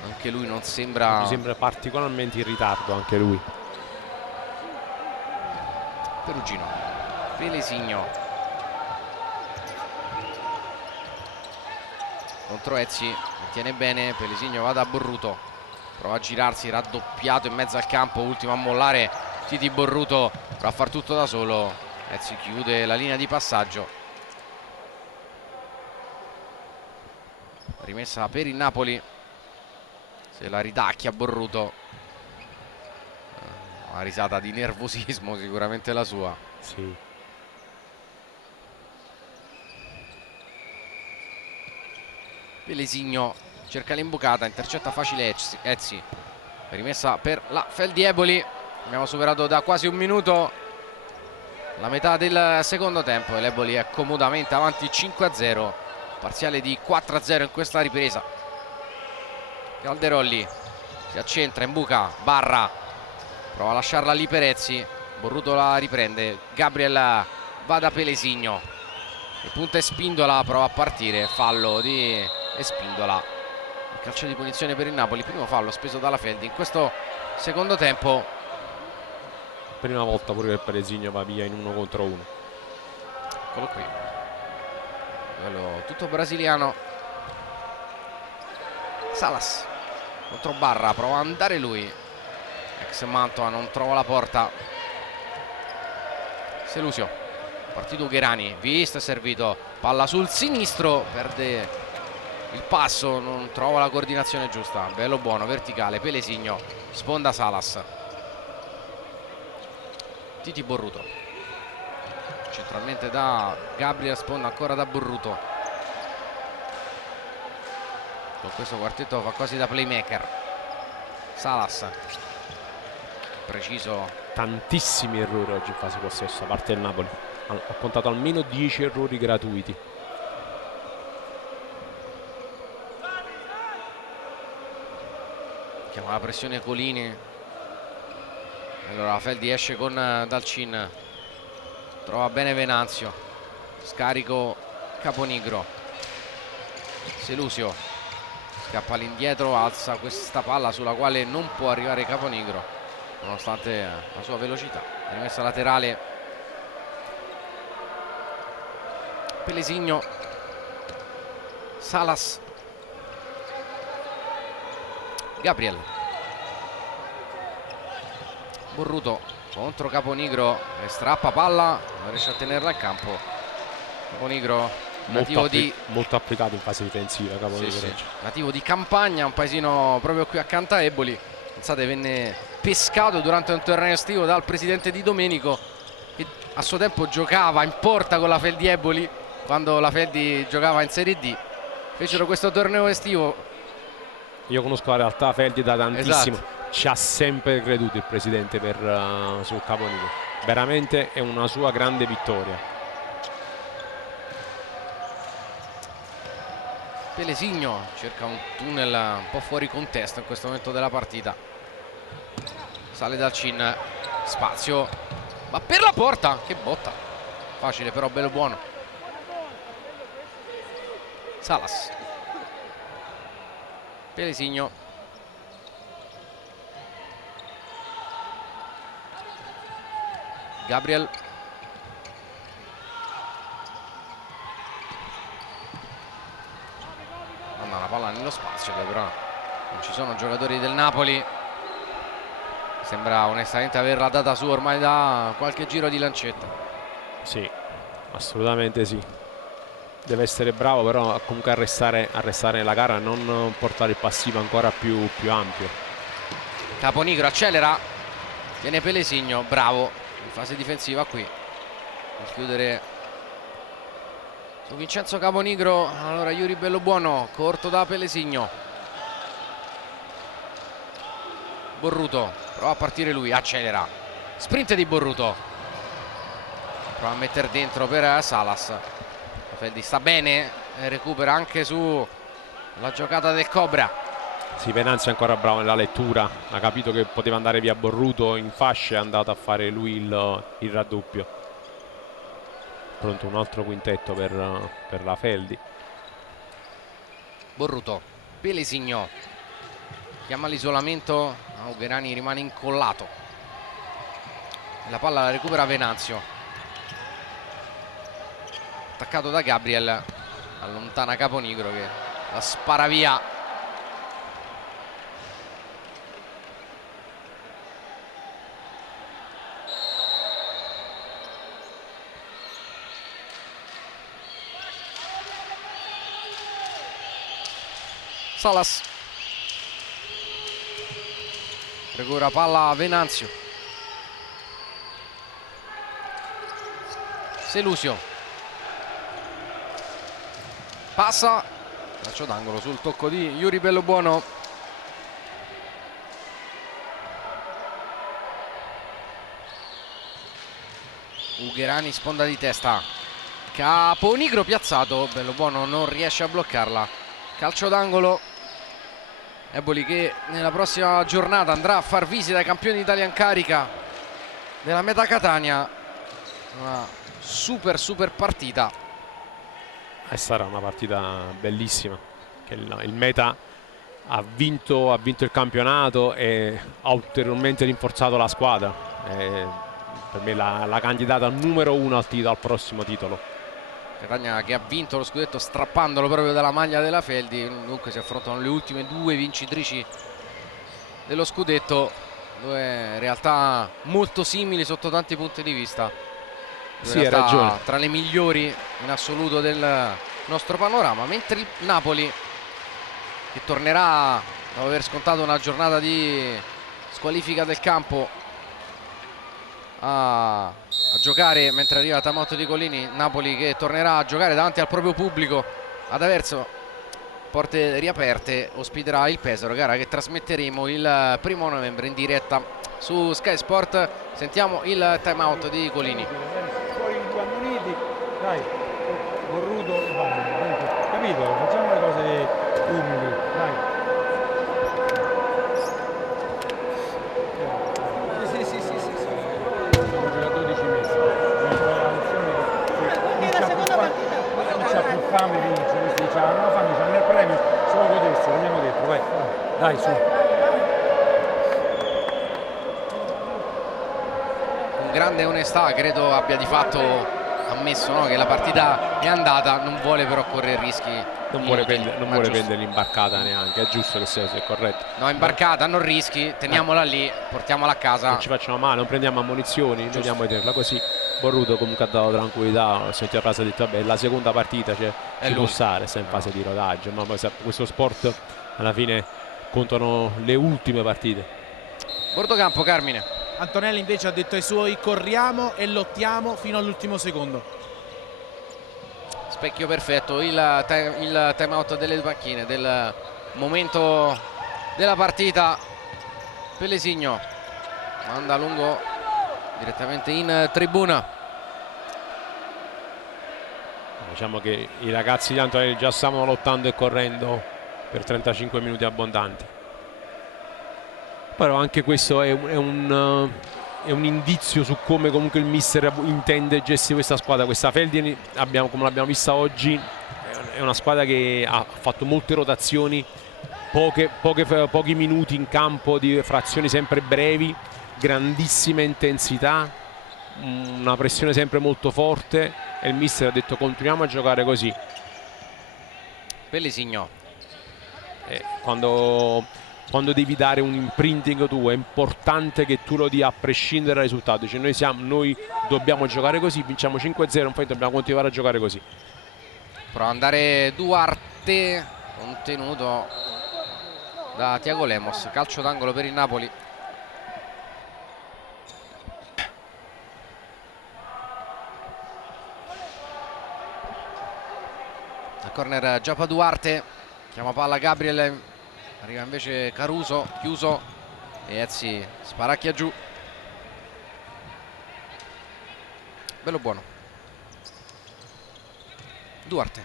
Anche lui non sembra... Mi sembra particolarmente in ritardo anche lui. Perugino, Pelesigno contro Ezzi, tiene bene, Pelesigno va da Borruto, prova a girarsi, raddoppiato in mezzo al campo, ultimo a mollare Titi Borruto, prova a far tutto da solo, Ezzi chiude la linea di passaggio. Rimessa per il Napoli, se la ridacchia Borruto. Una risata di nervosismo sicuramente la sua. Sì. Pelesigno cerca l'imbucata, intercetta facile Ezzi. Rimessa per la Feldieboli. Abbiamo superato da quasi un minuto la metà del secondo tempo e l'Eboli è comodamente avanti 5-0, parziale di 4-0 in questa ripresa. Calderolli si accentra, imbuca, Barra prova a lasciarla lì per Ezzi, Borruto la riprende, Gabriel va da Pelesigno, il punto è Spindola, prova a partire, fallo di Spindola, il calcio di punizione per il Napoli, primo fallo speso dalla Feldi in questo secondo tempo. Prima volta pure che Pelesigno va via in 1 contro 1. Eccolo qui, quello tutto brasiliano. Salas contro Barra, prova ad andare lui, ex Mantova non trova la porta. Selusio, partito Gherani, visto e servito, palla sul sinistro, perde il passo, non trova la coordinazione giusta. Bellobuono, verticale, Pelesigno, sponda Salas. Titi Borruto, centralmente da Gabriel, sponda ancora da Borruto. Con questo quartetto fa quasi da playmaker. Salas, preciso. Tantissimi errori oggi in fase possesso da parte del Napoli. Ha contato almeno 10 errori gratuiti. Chiama la pressione Colini. Allora Feldi esce con Dalcin, trova bene Venanzio, scarico Caponigro. Selusio scappa all'indietro, alza questa palla sulla quale non può arrivare Caponigro nonostante la sua velocità. Rimessa laterale, Pelesigno, Salas, Gabriel, Borruto contro Caponigro, strappa palla, non riesce a tenerla al campo. Caponigro molto applicato in fase difensiva, Caponigro. Sì. Nativo di Campagna, un paesino proprio qui accanto a Eboli. Pensate, venne pescato durante un torneo estivo dal presidente Di Domenico, che a suo tempo giocava in porta con la Feldi Eboli quando la Feldi giocava in Serie D. Fecero questo torneo estivo. Io conosco la realtà Feldi da tantissimo. Esatto. Ci ha sempre creduto il presidente sul Caponigro. Veramente è una sua grande vittoria. Pelesigno cerca un tunnel un po' fuori contesto in questo momento della partita. Sale Dalcin, spazio, ma per la porta, che botta. Facile però, Bellobuono. Salas, Pelesigno, Gabriel, la palla nello spazio, che però non ci sono giocatori del Napoli. sembra onestamente averla data su ormai da qualche giro di lancetta. Sì, assolutamente sì. Deve essere bravo però comunque a restare la gara, non portare il passivo ancora più ampio. Caponigro accelera, viene Pelesigno, bravo in fase difensiva qui per chiudere su Vincenzo Caponigro. Allora Yuri Bellobuono, corto da Pelesigno. Borruto prova a partire lui, accelera, sprint di Borruto, prova a mettere dentro per Salas. Feldi sta bene, recupera anche su la giocata del Cobra. Sì, Venanzio è ancora bravo nella lettura, ha capito che poteva andare via Borruto in fascia, è andato a fare lui il raddoppio. Pronto un altro quintetto per la Feldi. Borruto, Pelesigno chiama l'isolamento, Ugherani rimane incollato, la palla la recupera Venanzio, attaccato da Gabriel, allontana Caponigro che la spara via. Salas recupera palla Venanzio, Selusio passa, calcio d'angolo sul tocco di Yuri Bellobuono. Ugherani sponda di testa, Caponigro piazzato, Bellobuono non riesce a bloccarla, calcio d'angolo. Eboli che nella prossima giornata andrà a far visita ai campioni d'Italia in carica della Meta Catania. Una super partita. E sarà una partita bellissima, che il Meta ha vinto il campionato e ha ulteriormente rinforzato la squadra. Per me la candidata numero 1 al prossimo titolo. Catania che ha vinto lo scudetto strappandolo proprio dalla maglia della Feldi. Dunque si affrontano le ultime due vincitrici dello scudetto, due realtà molto simili sotto tanti punti di vista. Sì, hai ragione. Tra le migliori in assoluto del nostro panorama, mentre il Napoli, che tornerà dopo aver scontato una giornata di squalifica del campo a giocare mentre arriva Tamotto di Collini, Napoli che tornerà a giocare davanti al proprio pubblico ad Averso, porte riaperte, ospiterà il Pesaro, gara che trasmetteremo il 1° novembre in diretta su Sky Sport. Sentiamo il time out di Collini. Dai, Borruto e capito? Facciamo le cose umili, dai. Sì. Sono già 12 mesi. Non c'ha più fame, vince, questi c'hanno la fame, c'hanno il premio, se lo godessero, andiamo dentro, vai. Dai, su. Con grande onestà credo abbia di fatto ammesso, no, che la partita è andata, non vuole però correre rischi. Non vuole prendere l'imbarcata neanche, è giusto che sia corretto. No, imbarcata, non rischi, teniamola lì, portiamola a casa. Non ci facciamo male, non prendiamo ammonizioni, vediamo di tenerla così. Borruto comunque ha dato tranquillità, ho sentito la frase, ha detto vabbè, la seconda partita ci può stare, sta in fase di rodaggio, ma questo sport alla fine contano le ultime partite. Bordocampo, Carmine. Antonelli invece ha detto ai suoi: corriamo e lottiamo fino all'ultimo secondo. Specchio perfetto, il time out delle panchine, del momento della partita. Pelesigno manda a lungo direttamente in tribuna. Diciamo che i ragazzi di Antonelli già stavano lottando e correndo per 35 minuti abbondanti. Però anche questo è un indizio su come comunque il mister intende gestire questa squadra. Questa Feldi, come l'abbiamo vista oggi, è una squadra che ha fatto molte rotazioni, pochi minuti in campo, di frazioni sempre brevi, grandissima intensità, una pressione sempre molto forte, e il mister ha detto continuiamo a giocare così. Pelesigno. Quando quando devi dare un imprinting tu è importante che tu lo dia a prescindere dal risultato. Cioè noi dobbiamo giocare così, vinciamo 5-0, poi dobbiamo continuare a giocare così. Prova ad andare Duarte, contenuto da Thiago Lemos, calcio d'angolo per il Napoli. A corner Giappa Duarte, chiama palla Gabriel, arriva invece Caruso, chiuso e Ezzi sparacchia giù. Bello buono. Duarte.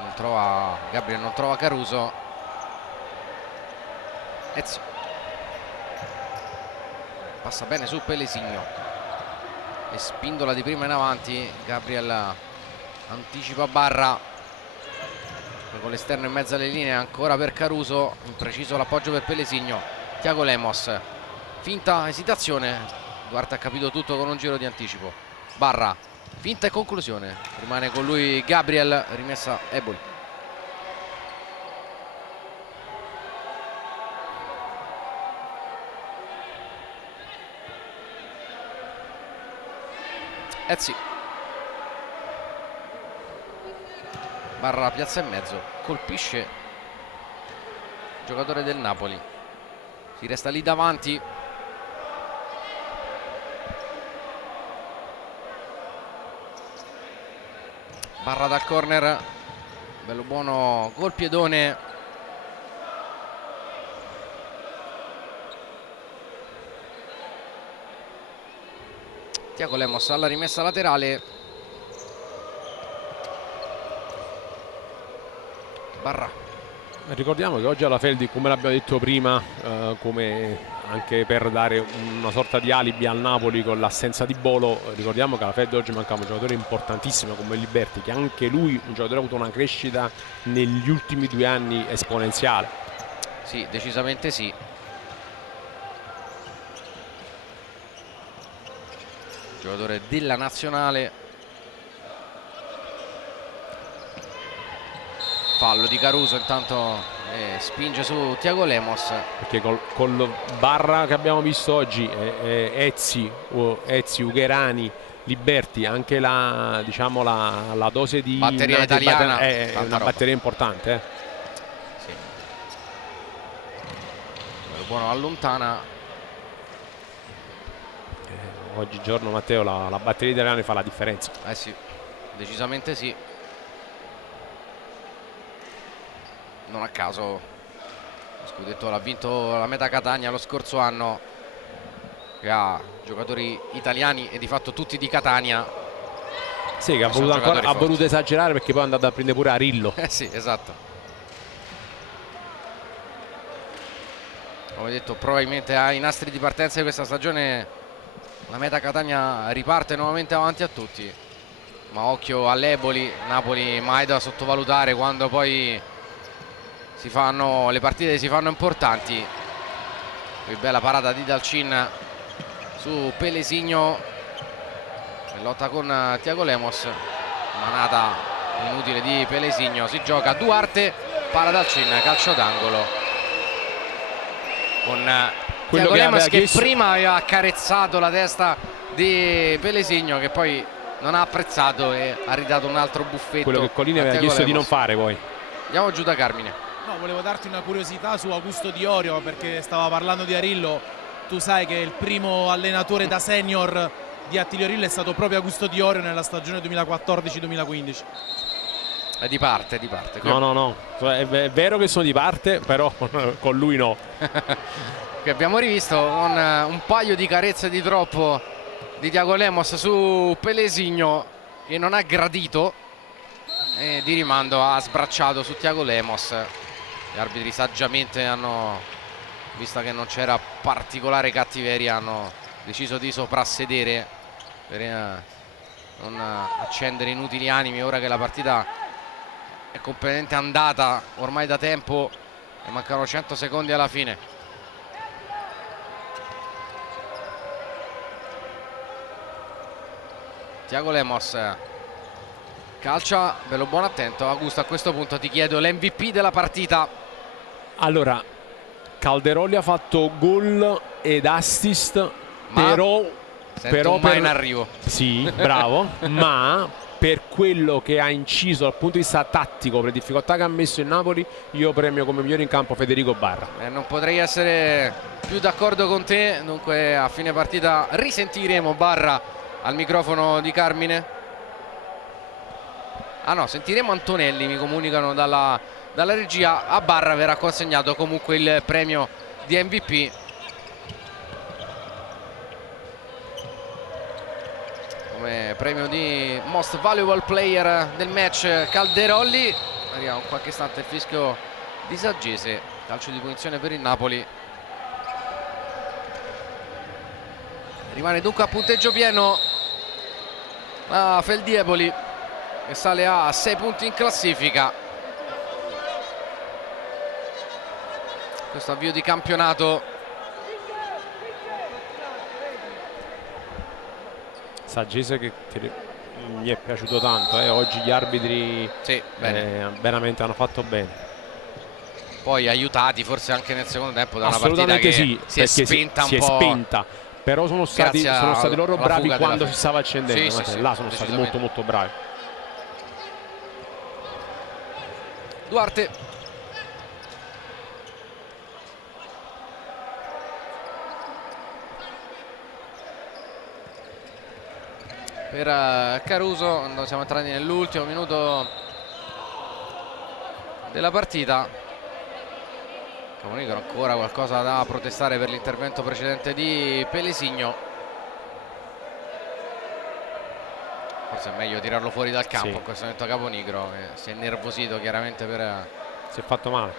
Non trova Gabriel, non trova Caruso. Ezzi. Passa bene su Pelesigno e spindola di prima in avanti. Gabriel anticipa Barra, poi con l'esterno in mezzo alle linee ancora per Caruso, impreciso l'appoggio per Pelesigno. Thiago Lemos, finta, esitazione, Duarte ha capito tutto con un giro di anticipo. Barra, finta e conclusione, rimane con lui Gabriel, rimessa Eboli. Ezzi. Barra piazza in mezzo, colpisce il giocatore del Napoli, si resta lì davanti. Barra dal corner, bello buono col piedone. Thiago Lemos alla rimessa laterale. Barra. Ricordiamo che oggi alla Feldi, come l'abbiamo detto prima, come anche per dare una sorta di alibi al Napoli con l'assenza di Bolo, ricordiamo che alla Feldi oggi mancava un giocatore importantissimo come Liberti, che anche lui un giocatore ha avuto una crescita negli ultimi 2 anni esponenziale. Sì, decisamente sì. Giocatore della nazionale. Fallo di Caruso, intanto spinge su Thiago Lemos. Perché col Barra che abbiamo visto oggi, Ezzi, Ugherani, Liberti, anche la dose di batteria italiana è una roba. batteria importante. Sì. Buono, allontana. Oggigiorno, Matteo, la batteria italiana fa la differenza. Eh sì, decisamente sì. Non a caso lo scudetto l'ha vinto la Meta Catania lo scorso anno, che ha giocatori italiani e di fatto tutti di Catania. Sì, che ha voluto esagerare, perché poi è andato a prendere pure Arillo. Sì, esatto. Come detto, probabilmente ai nastri di partenza di questa stagione la Meta Catania riparte nuovamente avanti a tutti, ma occhio all'Eboli. Napoli mai da sottovalutare quando poi le partite si fanno importanti. Qui bella parata di Dalcin su Pelesigno, in lotta con Thiago Lemos, manata inutile di Pelesigno. Si gioca Duarte, para Dalcin, calcio d'angolo con Thiago Lemos che prima aveva accarezzato la testa di Pelesigno, che poi non ha apprezzato e ha ridato un altro buffetto. Quello che Collini aveva chiesto di non fare poi. Andiamo giù da Carmine. No, volevo darti una curiosità su Augusto Diorio, perché stava parlando di Arillo. Tu sai che il primo allenatore da senior di Attilio Arillo è stato proprio Augusto Diorio nella stagione 2014-2015. È di parte. No, è vero che sono di parte, però con lui no. Che abbiamo rivisto con un paio di carezze di troppo di Thiago Lemos su Pelesigno, che non ha gradito, e di rimando ha sbracciato su Thiago Lemos. Gli arbitri saggiamente hanno, vista che non c'era particolare cattiveria, hanno deciso di soprassedere per non accendere inutili animi ora che la partita è completamente andata ormai da tempo e mancano 100 secondi alla fine. Thiago Lemos calcia, bello buono, attento. Augusto, a questo punto ti chiedo l'MVP della partita. Allora, Calderoli ha fatto gol ed assist, però mai in arrivo. Sì, bravo, ma per quello che ha inciso dal punto di vista tattico, per le difficoltà che ha messo il Napoli, io premio come migliore in campo Federico Barra. Non potrei essere più d'accordo con te. Dunque a fine partita risentiremo Barra al microfono di Carmine. Ah no, sentiremo Antonelli, mi comunicano dalla regia. A Barra verrà consegnato comunque il premio di MVP. Come premio di Most Valuable Player del match Calderoli. Arriva un qualche istante il fischio di Saggese. Calcio di punizione per il Napoli. Rimane dunque a punteggio pieno la Feldieboli, che sale a 6 punti in classifica. Questo avvio di campionato. Saggese che mi è piaciuto tanto, oggi gli arbitri sì, veramente hanno fatto bene. Poi aiutati forse anche nel secondo tempo da una partita Assolutamente che sì, si è spenta un po'. Si è spenta, però sono stati loro bravi quando si stava accendendo. Sì, là sono stati molto molto bravi. Duarte. Per Caruso, siamo entrati nell'ultimo minuto della partita. Comunicano ancora qualcosa da protestare per l'intervento precedente di Pelesigno. Forse è meglio tirarlo fuori dal campo in questo momento Caponigro, che si è nervosito chiaramente per... Si è fatto male.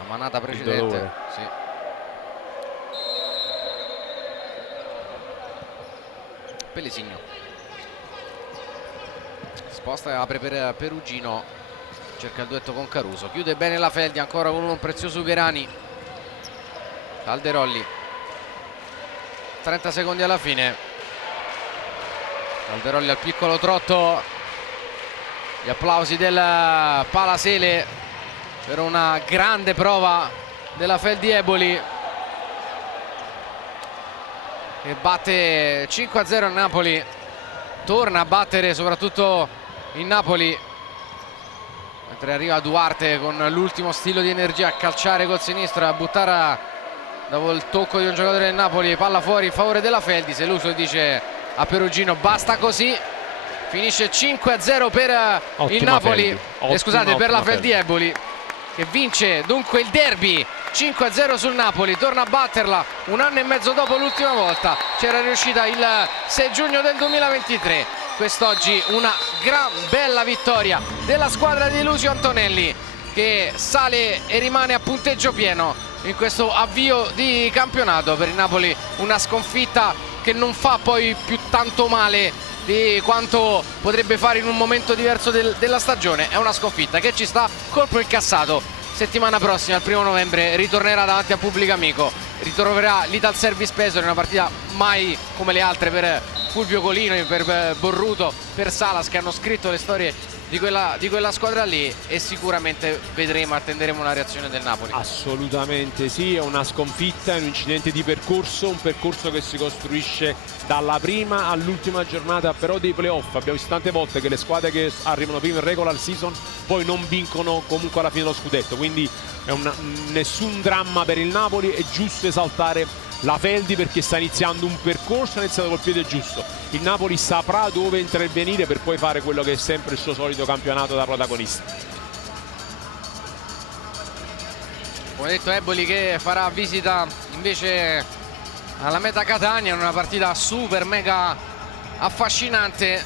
La manata precedente. Sì. Pelesigno sposta e apre per Perugino, cerca il duetto con Caruso, chiude bene la Feldi ancora con un prezioso Verani. Calderoli, 30 secondi alla fine. Calderoli al piccolo trotto, gli applausi del Palasele per una grande prova della Feldieboli, che batte 5-0 a Napoli, torna a battere soprattutto il Napoli, mentre arriva Duarte con l'ultimo stilo di energia a calciare col sinistro, a buttare dopo il tocco di un giocatore del Napoli, palla fuori in favore della Feldi. Seluso dice a Perugino basta così, finisce 5-0 per il Napoli, scusate, per la Feldieboli, che vince dunque il derby 5-0 sul Napoli, torna a batterla un anno e mezzo dopo l'ultima volta, c'era riuscita il 6 giugno del 2023. Quest'oggi una gran bella vittoria della squadra di Lucio Antonelli, che sale e rimane a punteggio pieno in questo avvio di campionato. Per il Napoli una sconfitta che non fa poi più tanto male di quanto potrebbe fare in un momento diverso della stagione. È una sconfitta che ci sta, colpo incassato. Settimana prossima, il 1° novembre, ritornerà davanti a pubblico amico, ritroverà l'Italservice Pesaro in una partita mai come le altre per Fulvio Colino, per Borruto, per Salas, che hanno scritto le storie di quella squadra lì, e sicuramente attenderemo la reazione del Napoli. Assolutamente sì, è una sconfitta, è un incidente di percorso, un percorso che si costruisce dalla prima all'ultima giornata però dei playoff. Abbiamo visto tante volte che le squadre che arrivano prima in regular season poi non vincono comunque alla fine dello scudetto, quindi è nessun dramma per il Napoli. È giusto esaltare la Feldi perché sta iniziando un percorso, ha iniziato col piede giusto. Il Napoli saprà dove intervenire per poi fare quello che è sempre il suo solito campionato da protagonista. Come detto, Eboli che farà visita invece alla meta Catania in una partita super mega affascinante,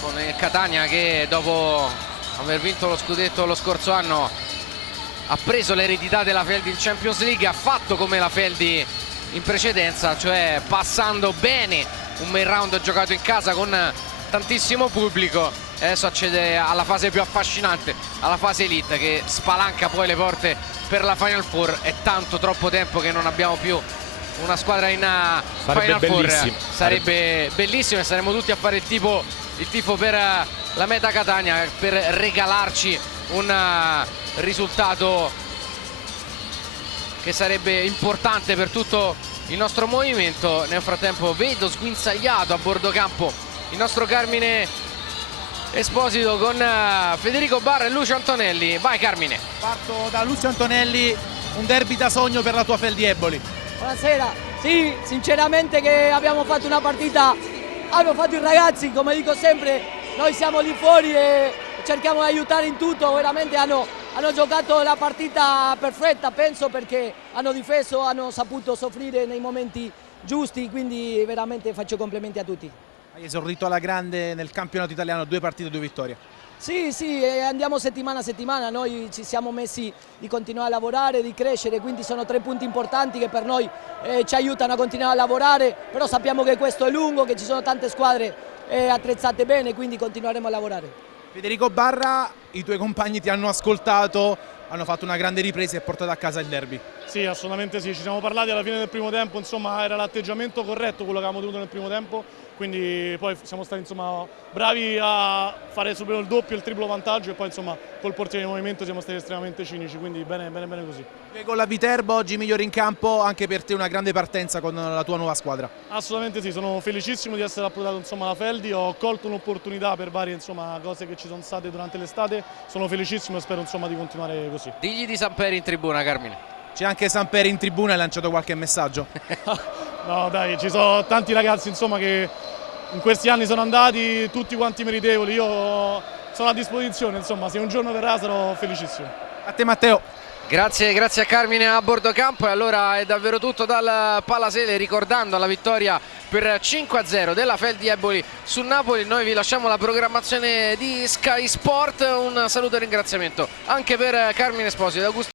con il Catania che dopo aver vinto lo scudetto lo scorso anno ha preso l'eredità della Feldi in Champions League, ha fatto come la Feldi in precedenza, cioè passando bene un main round giocato in casa con tantissimo pubblico. Adesso accede alla fase più affascinante, alla fase elite, che spalanca poi le porte per la Final Four. È tanto troppo tempo che non abbiamo più una squadra in Sarebbe Final Four. bellissimo. Sarebbe bellissimo e saremo tutti a fare il tifo per la Meta Catania, per regalarci un risultato che sarebbe importante per tutto il nostro movimento. Nel frattempo vedo sguinzagliato a bordo campo il nostro Carmine Esposito con Federico Barra e Lucio Antonelli. Vai Carmine. Parto da Lucio Antonelli, un derby da sogno per la tua Fel di Eboli. Buonasera, sì, sinceramente che abbiamo fatto una partita, hanno fatto i ragazzi, come dico sempre, noi siamo lì fuori e cerchiamo di aiutare in tutto, veramente hanno giocato la partita perfetta, penso, perché hanno difeso, hanno saputo soffrire nei momenti giusti, quindi veramente faccio complimenti a tutti. Hai esordito alla grande nel campionato italiano, 2 partite, 2 vittorie. Sì, andiamo settimana a settimana, noi ci siamo messi di continuare a lavorare, di crescere, quindi sono 3 punti importanti che per noi ci aiutano a continuare a lavorare, però sappiamo che questo è lungo, che ci sono tante squadre attrezzate bene, quindi continueremo a lavorare. Federico Barra, i tuoi compagni ti hanno ascoltato, hanno fatto una grande ripresa e portato a casa il derby. Sì, assolutamente sì, ci siamo parlati alla fine del primo tempo, insomma era l'atteggiamento corretto quello che avevamo tenuto nel primo tempo, quindi poi siamo stati insomma bravi a fare subito il doppio, il triplo vantaggio e poi insomma col portiere di movimento siamo stati estremamente cinici, quindi bene così. Con la Viterbo oggi migliore in campo, anche per te una grande partenza con la tua nuova squadra. Assolutamente sì, sono felicissimo di essere approdato insomma alla Feldi, ho colto un'opportunità per varie insomma cose che ci sono state durante l'estate, sono felicissimo e spero insomma di continuare così. Digli di Samperi in tribuna, Carmine. C'è anche Samperi in tribuna, hai lanciato qualche messaggio? No dai, ci sono tanti ragazzi insomma che in questi anni sono andati, tutti quanti meritevoli, io sono a disposizione, insomma se un giorno verrà sarò felicissimo. A te Matteo. Grazie a Carmine a bordo campo, e allora è davvero tutto dal Palasele, ricordando la vittoria per 5-0 della Fel di Eboli sul Napoli. Noi vi lasciamo la programmazione di Sky Sport, un saluto e ringraziamento anche per Carmine Esposito, Augusto